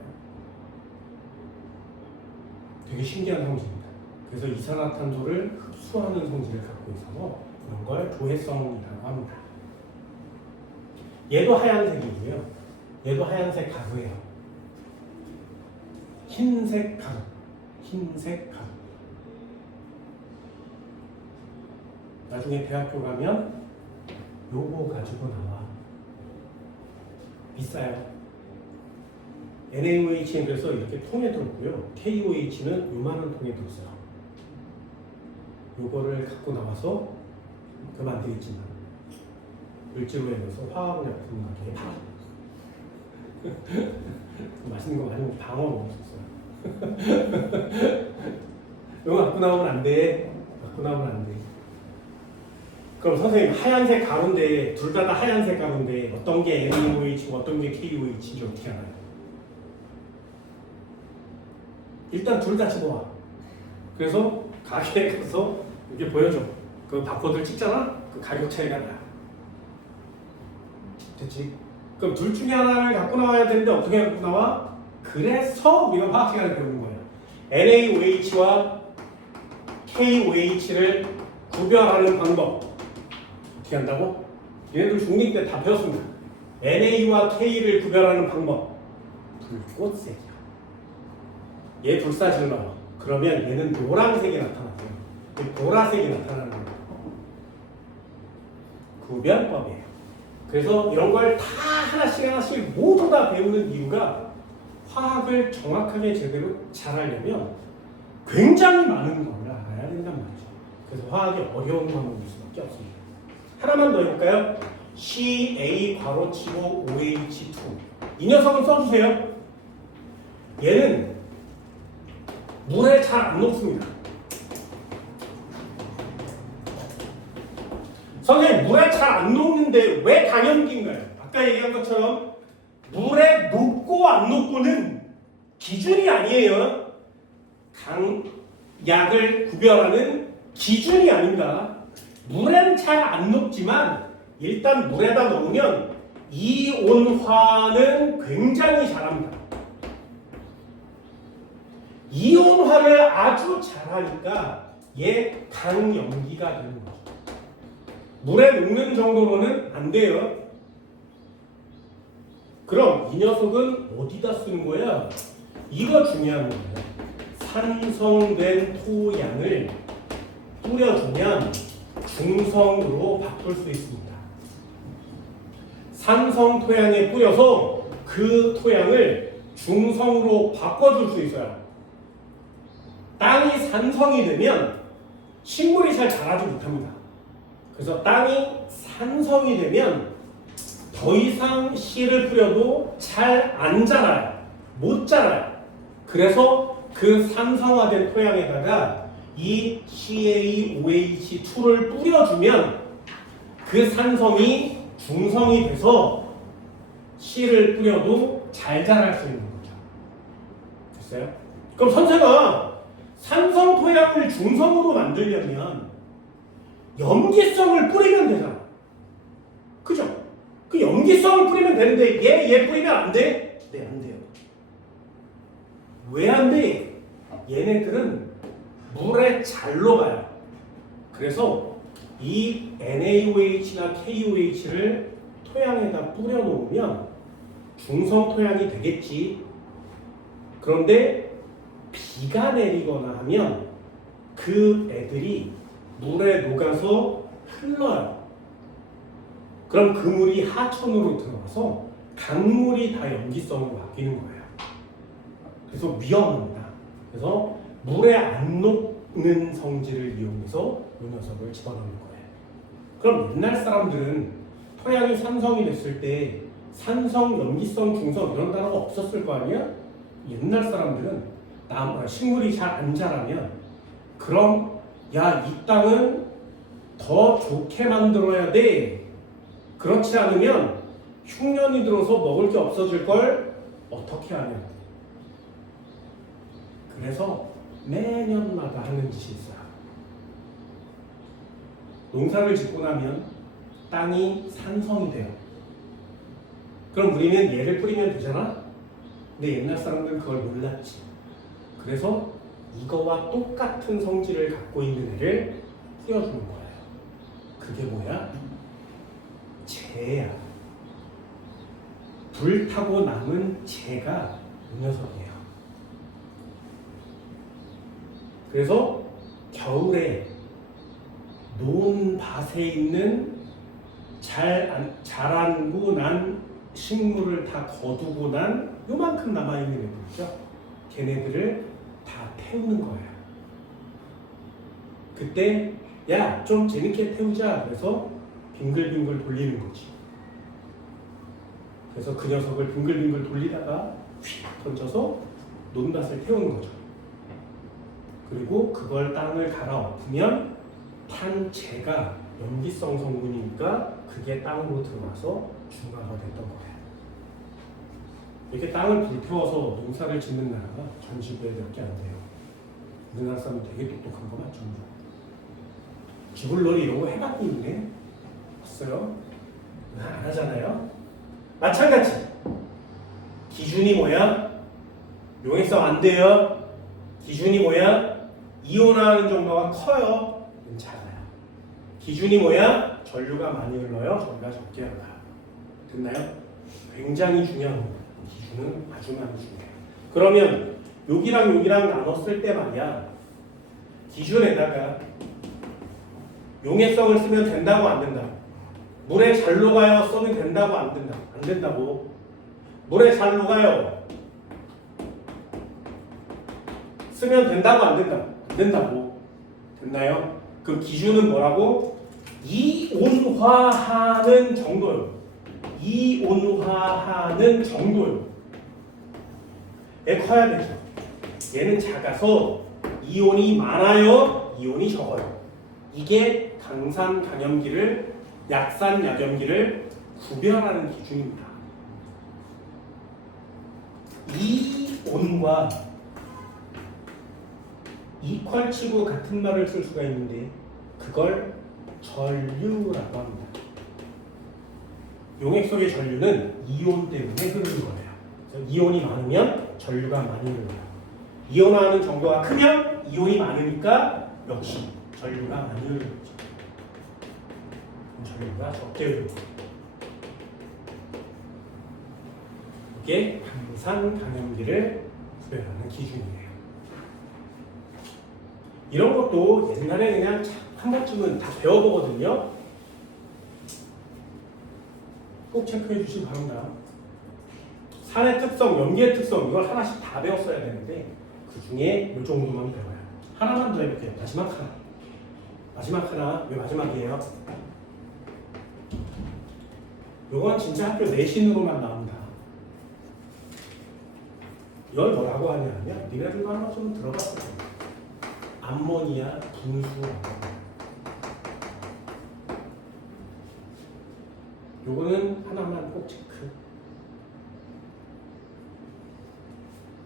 되게 신기한 성질입니다. 그래서 이산화탄소를 흡수하는 성질을 갖고 있어서 그런 걸 조해성이라고 합니다. 얘도 하얀색이고요. 얘도 하얀색 가루예요. 흰색 가루. 흰색 가루. 나중에 대학교 가면 요거 가지고 나와. 비싸요. NaOH는 그래서 이렇게 통에 들었고요. KOH는 요만한 통에 들었어요. 요거를 갖고 나와서 그러면 안 되겠지만 을지로에 넣어서 화학을 약품 나중에 다 맛있는 거 많이 먹고 방어 먹었었어요. 이거 갖고 나오면 안 돼. 갖고 나오면 안 돼. 그럼 선생님 하얀색 가루인데 둘 다 하얀색 가루인데 어떤 게 NaOH고 어떤 게 KOH인지 어떻게 알아요? 일단 둘 다 집어와. 그래서 가게에 가서 이렇게 보여줘. 그 바코드를 찍잖아? 그 가격 차이가 나요. 됐지? 그럼 둘 중에 하나를 갖고 나와야 되는데 어떻게 갖고 나와? 그래서 우리가 화학 시간을 배우는 거예요. NaOH와 KOH를 구별하는 방법. 어떻게 한다고? 얘네들 중2 때 다 배웠습니다. NA와 K를 구별하는 방법. 불꽃색이야. 얘 불사질 나와. 그러면 얘는 노란색이 나타나고요. 보라색이 나타나는 거예요. 구별법이에요. 그래서 이런 걸 다 하나씩 모두 다 배우는 이유가 화학을 정확하게 제대로 잘하려면 굉장히 많은 걸 알아야 된단 말이죠. 그래서 화학이 어려운 과목일 수밖에 없습니다. 하나만 더 해볼까요? CA 괄호치고 OH2 이 녀석을 써주세요. 얘는 물에 잘 안 녹습니다. 선생님 물에 잘 안 녹는데 왜 강염기인가요? 아까 얘기한 것처럼 물에 녹고 안 녹고는 기준이 아니에요. 강약을 구별하는 기준이 아닙니다. 물에는 잘 안 녹지만 일단 물에다 넣으면 이온화는 굉장히 잘합니다. 이온화를 아주 잘하니까 얘 강염기가 되는 거죠. 물에 녹는 정도로는 안 돼요. 그럼 이 녀석은 어디다 쓰는 거야? 이거 중요한 거예요. 산성된 토양을 뿌려주면 중성으로 바꿀 수 있습니다. 산성 토양에 뿌려서 그 토양을 중성으로 바꿔줄 수 있어요. 땅이 산성이 되면 식물이 잘 자라지 못합니다. 그래서 땅이 산성이 되면 더 이상 씨를 뿌려도 잘 안 자라요. 못 자라요. 그래서 그 산성화된 토양에다가 이 CaOH2를 뿌려주면 그 산성이 중성이 돼서 씨를 뿌려도 잘 자랄 수 있는 거죠. 됐어요? 그럼 선생아, 산성 토양을 중성으로 만들려면 염기성을 뿌리면 되잖아. 그죠? 그 염기성을 뿌리면 되는데 얘 뿌리면 안 돼? 네, 안 돼요. 왜 안 돼? 얘네들은 물에 잘 녹아요. 그래서 이 NaOH나 KOH를 토양에다 뿌려 놓으면 중성 토양이 되겠지. 그런데 비가 내리거나 하면 그 애들이 물에 녹아서 흘러요. 그럼 그 물이 하천으로 들어가서 강물이 다 염기성으로 바뀌는 거예요. 그래서 위험합니다. 그래서 물에 안 녹는 성질을 이용해서 이 녀석을 집어넣는 거예요. 그럼 옛날 사람들은 토양이 산성이 됐을 때 산성, 염기성, 중성 이런 단어가 없었을 거 아니야? 옛날 사람들은 식물이 잘 안 자라면 그럼 야, 이 땅은 더 좋게 만들어야 돼. 그렇지 않으면 흉년이 들어서 먹을 게 없어질 걸 어떻게 하냐. 그래서 매년마다 하는 짓이 있어요. 농사를 짓고 나면 땅이 산성이 돼요. 그럼 우리는 얘를 뿌리면 되잖아? 근데 옛날 사람들은 그걸 몰랐지. 그래서 이거와 똑같은 성질을 갖고 있는 애를 뿌려주는 거예요. 그게 뭐야? 재야. 불타고 남은 재가 이 녀석이에요. 그래서 겨울에 논 밭에 있는 자라고 난 식물을 다 거두고 난 요만큼 남아있는 애들이죠. 걔네들을 다 태우는 거예요. 그때 야, 좀 재밌게 태우자. 그래서 빙글빙글 돌리는 거지. 그래서 그 녀석을 빙글빙글 돌리다가 휙 던져서 논밭을 태우는 거죠. 그리고 그걸 땅을 갈아엎으면 탄재가 염기성 성분이니까 그게 땅으로 들어와서 중화가 됐던 거예요. 이렇게 땅을 불태워서 농사를 짓는 나라가 전 지구에 몇 개 안 돼요. 우리나라 사람 되게 똑똑한 거 맞죠? 기불놀이 이런 거 해봤니 있네? 봤어요? 안 하잖아요? 마찬가지. 기준이 뭐야? 용해성 안 돼요. 기준이 뭐야? 이온화하는 정도가 커요. 작아요. 기준이 뭐야? 전류가 많이 흘러요. 전류가 적게 흘러요. 됐나요? 굉장히 중요한 거예요. 기준은 아주 많이 중요해요. 그러면 여기랑 나눴을 때 말이야. 기준에다가 용해성을 쓰면 된다고 안 된다고? 물에 잘 녹아요. 써면 된다고 안 된다고? 안 된다고. 물에 잘 녹아요. 쓰면 된다고 안 된다고? 안 된다고. 됐나요? 그 기준은 뭐라고? 이온화하는 정도요. 이온화하는 정도요. 얘 커야 되죠. 얘는 작아서 이온이 많아요. 이온이 적어요. 이게 강산 강염기를 약산 약염기를 구별하는 기준입니다. 이온과 이퀄 치고 같은 말을 쓸 수가 있는데 그걸 전류라고 합니다. 용액 속의 전류는 이온 때문에 흐르는 거예요. 그래서 이온이 많으면 전류가 많이 흘러요. 이온화하는 정도가 크면 이온이 많으니까 역시 전류가 많이 흐르죠. 전류가 적게 흐르고 이게 강산 강염기를 구별하는 기준이에요. 이런 것도 옛날에 그냥 한 번쯤은 다 배워보거든요. 꼭 체크해 주시기 바랍니다. 산의 특성, 염기의 특성 이걸 하나씩 다 배웠어야 되는데 그 중에 이 정도만 배워요. 하나만 더 해볼게요. 마지막 하나. 마지막 하나. 왜 마지막이에요? 요건 진짜 학교 내신으로만 나옵니다. 이걸 뭐라고 하냐면 니네들도 한번 좀 들어봤을 거야. 암모니아 분수. 요거는 하나만 꼭 체크.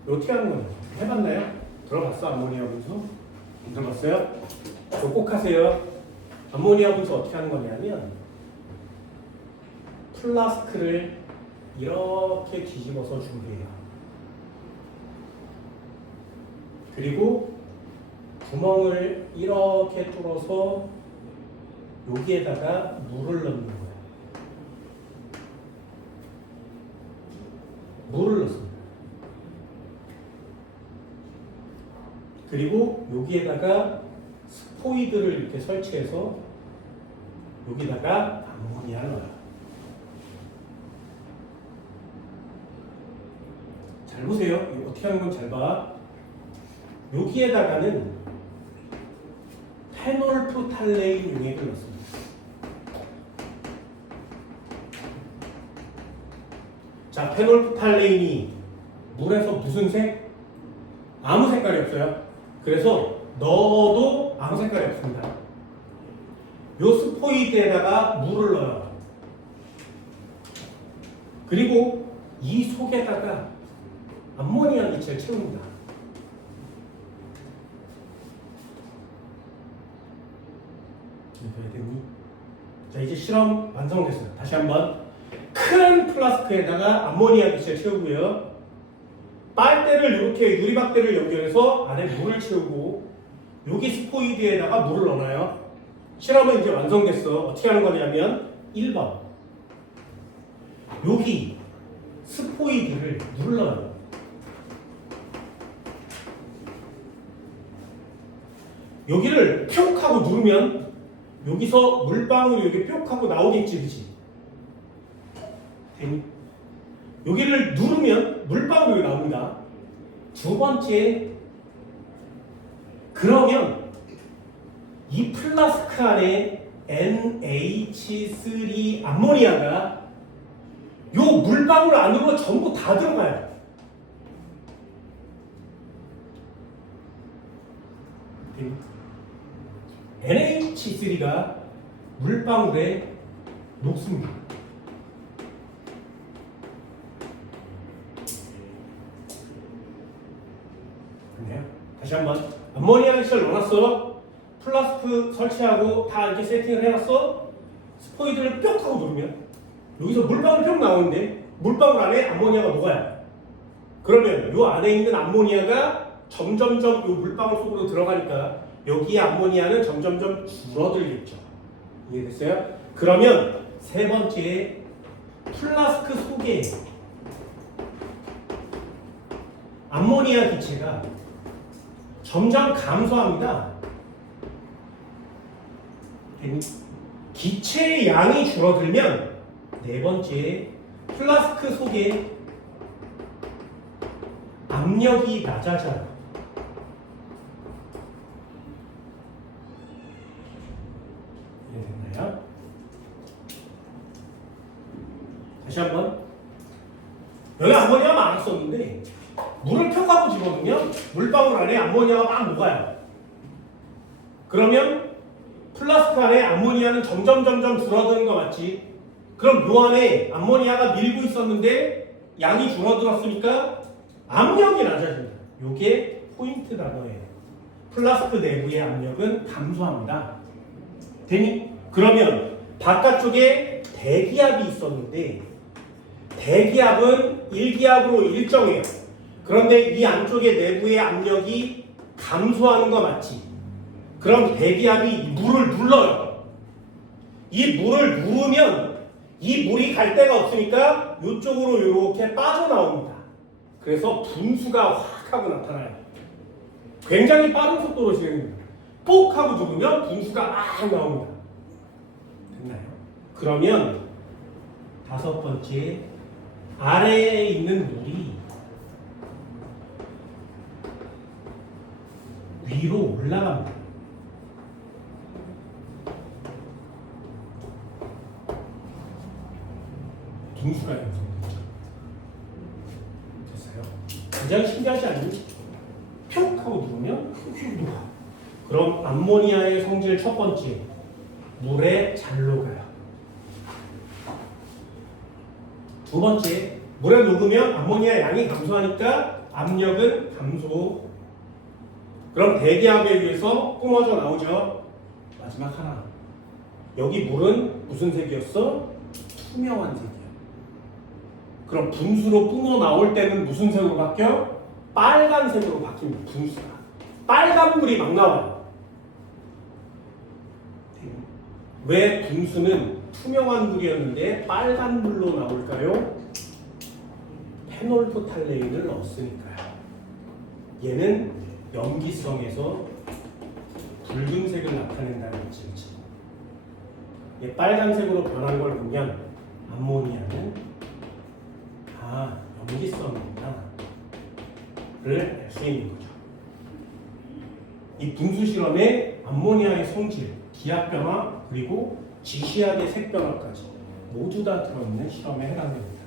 어떻게 하는 거냐? 해봤나요? 들어봤어? 암모니아 분수? 안 들어봤어요? 이거 꼭 하세요. 암모니아 분수 어떻게 하는 거냐면 플라스크를 이렇게 뒤집어서 준비해요. 그리고 구멍을 이렇게 뚫어서 여기에다가 물을 넣는 거예요. 물을 넣습니다. 그리고 여기에다가 스포이드를 이렇게 설치해서 여기다가 암모니아를 넣어요. 잘 보세요. 이거 어떻게 하는 건 잘 봐. 여기에다가는 페놀프탈레인 용액을 넣습니다. 자, 페놀프탈레인이 물에서 무슨 색? 아무 색깔이 없어요. 그래서 넣어도 아무 색깔이 없습니다. 요 스포이드에다가 물을 넣어요. 그리고 이 속에다가 암모니아 기체를 채웁니다. 자, 이제 실험 완성됐어요. 다시 한번 큰 플라스크에다가 암모니아 기체를 채우고요. 빨대를 이렇게 유리박대를 연결해서 안에 물을 채우고 여기 스포이드에다가 물을 넣어놔요. 실험은 이제 완성됐어. 어떻게 하는 거냐면 1번 여기 스포이드를 눌러요. 여기를 뿅 하고 누르면 여기서 물방울이 여기 뿅 하고 나오겠지, 그치? 여기를 누르면 물방울이 나옵니다. 두 번째, 그러면 이 플라스크 안에 NH3 암모니아가 요 물방울 안으로 전부 다 들어가요. NH3가 물방울에 녹습니다. 다시 한번 암모니아 기체를 넣어놨어. 플라스크 설치하고 다 이렇게 세팅을 해놨어. 스포이드를 뿅 하고 누르면 여기서 물방울 뿅 나오는데 물방울 안에 암모니아가 녹아요. 그러면 요 안에 있는 암모니아가 점점점 요 물방울 속으로 들어가니까 여기에 암모니아는 점점점 줄어들겠죠. 이해됐어요? 그러면 세 번째, 플라스크 속에 암모니아 기체가 점점 감소합니다. 기체의 양이 줄어들면 네 번째, 플라스크 속에 압력이 낮아져요. 이해됐나요? 다시 한번. 여기 암모니아가 많았었는데 물을 펴가고 집어넣으면 물방울 안에 암모니아가 막 녹아요. 그러면 플라스크 안에 암모니아는 점점 줄어드는 거 맞지? 그럼 요 안에 암모니아가 밀고 있었는데 양이 줄어들었으니까 압력이 낮아진다. 요게 포인트 단어예요. 플라스크 내부의 압력은 감소합니다. 되니? 그러면 바깥쪽에 대기압이 있었는데 대기압은 1기압으로 일정해요. 그런데 이 안쪽에 내부의 압력이 감소하는 거 맞지? 그럼 대기압이 물을 눌러요. 이 물을 누르면 이 물이 갈 데가 없으니까 이쪽으로 이렇게 빠져나옵니다. 그래서 분수가 확 하고 나타나요. 굉장히 빠른 속도로 진행됩니다. 뽁 하고 누르면 분수가 막 나옵니다. 됐나요? 그러면 다섯 번째, 아래에 있는 물이 위로 올라갑니다. 분수가 형성되죠. 됐어요? 굉장히 신기하지 않니? 뿅 하고 누르면 휙 녹아. 그럼 암모니아의 성질 첫 번째, 물에 잘 녹아요. 두 번째, 물에 녹으면 암모니아 양이 감소하니까 압력은 감소. 그럼 대기압에 의해서 뿜어져 나오죠. 마지막 하나. 여기 물은 무슨 색이었어? 투명한 색이야. 그럼 분수로 뿜어 나올 때는 무슨 색으로 바뀌어? 빨간색으로 바뀝니다. 분수가. 빨간 물이 막 나와요. 왜 분수는 투명한 물이었는데 빨간 물로 나올까요? 페놀프탈레인을 넣었으니까요. 얘는 염기성에서 붉은색을 나타낸다는 거지. 얘 빨간색으로 변한 걸 보면 암모니아는 염기성이구나 를 알 수 있는 거죠. 이 분수 실험에 암모니아의 성질, 기압 변화, 그리고 지시약의 색 변화까지 모두 다 들어있는 실험에 해당됩니다.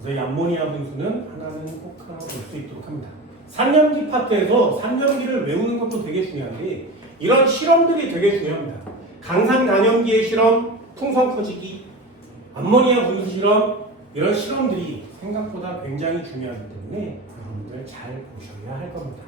그래서 이 암모니아 분수는 하나는 꼭 하나 볼 수 있도록 합니다. 산염기 파트에서 산염기를 외우는 것도 되게 중요한데 이런 실험들이 되게 중요합니다. 강산 단염기의 실험, 풍선 커지기, 암모니아 분수 실험 이런 실험들이 생각보다 굉장히 중요하기 때문에 여러분들 잘 보셔야 할 겁니다.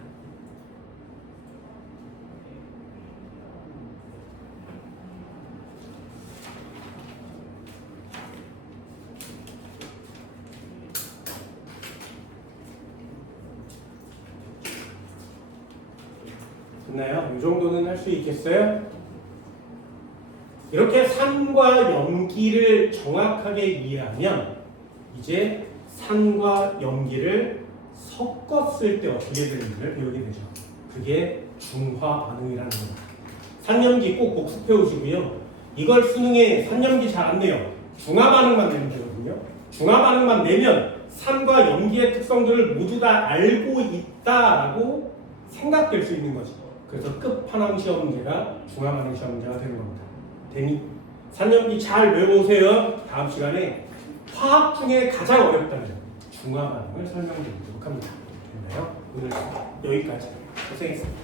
됐나요? 이 정도는 할 수 있겠어요? 이렇게 산과 염기를 정확하게 이해하면 이제 산과 염기를 섞었을 때 어떻게 되는지를 배우게 되죠. 그게 중화 반응이라는 겁니다. 산염기 꼭 복습해 오시고요. 이걸 수능에 산염기 잘 안 내요. 중화 반응만 내면 되거든요. 중화 반응만 내면 산과 염기의 특성들을 모두 다 알고 있다라고 생각될 수 있는 거죠. 그래서 끝판왕 시험 문제가 중화 반응 시험 문제가 되는 겁니다. 되니 산염기 잘 외워오세요. 다음 시간에 화학 중에 가장 어렵다는 중화 반응을 설명드리도록 합니다. 됐나요? 오늘 여기까지 고생했습니다.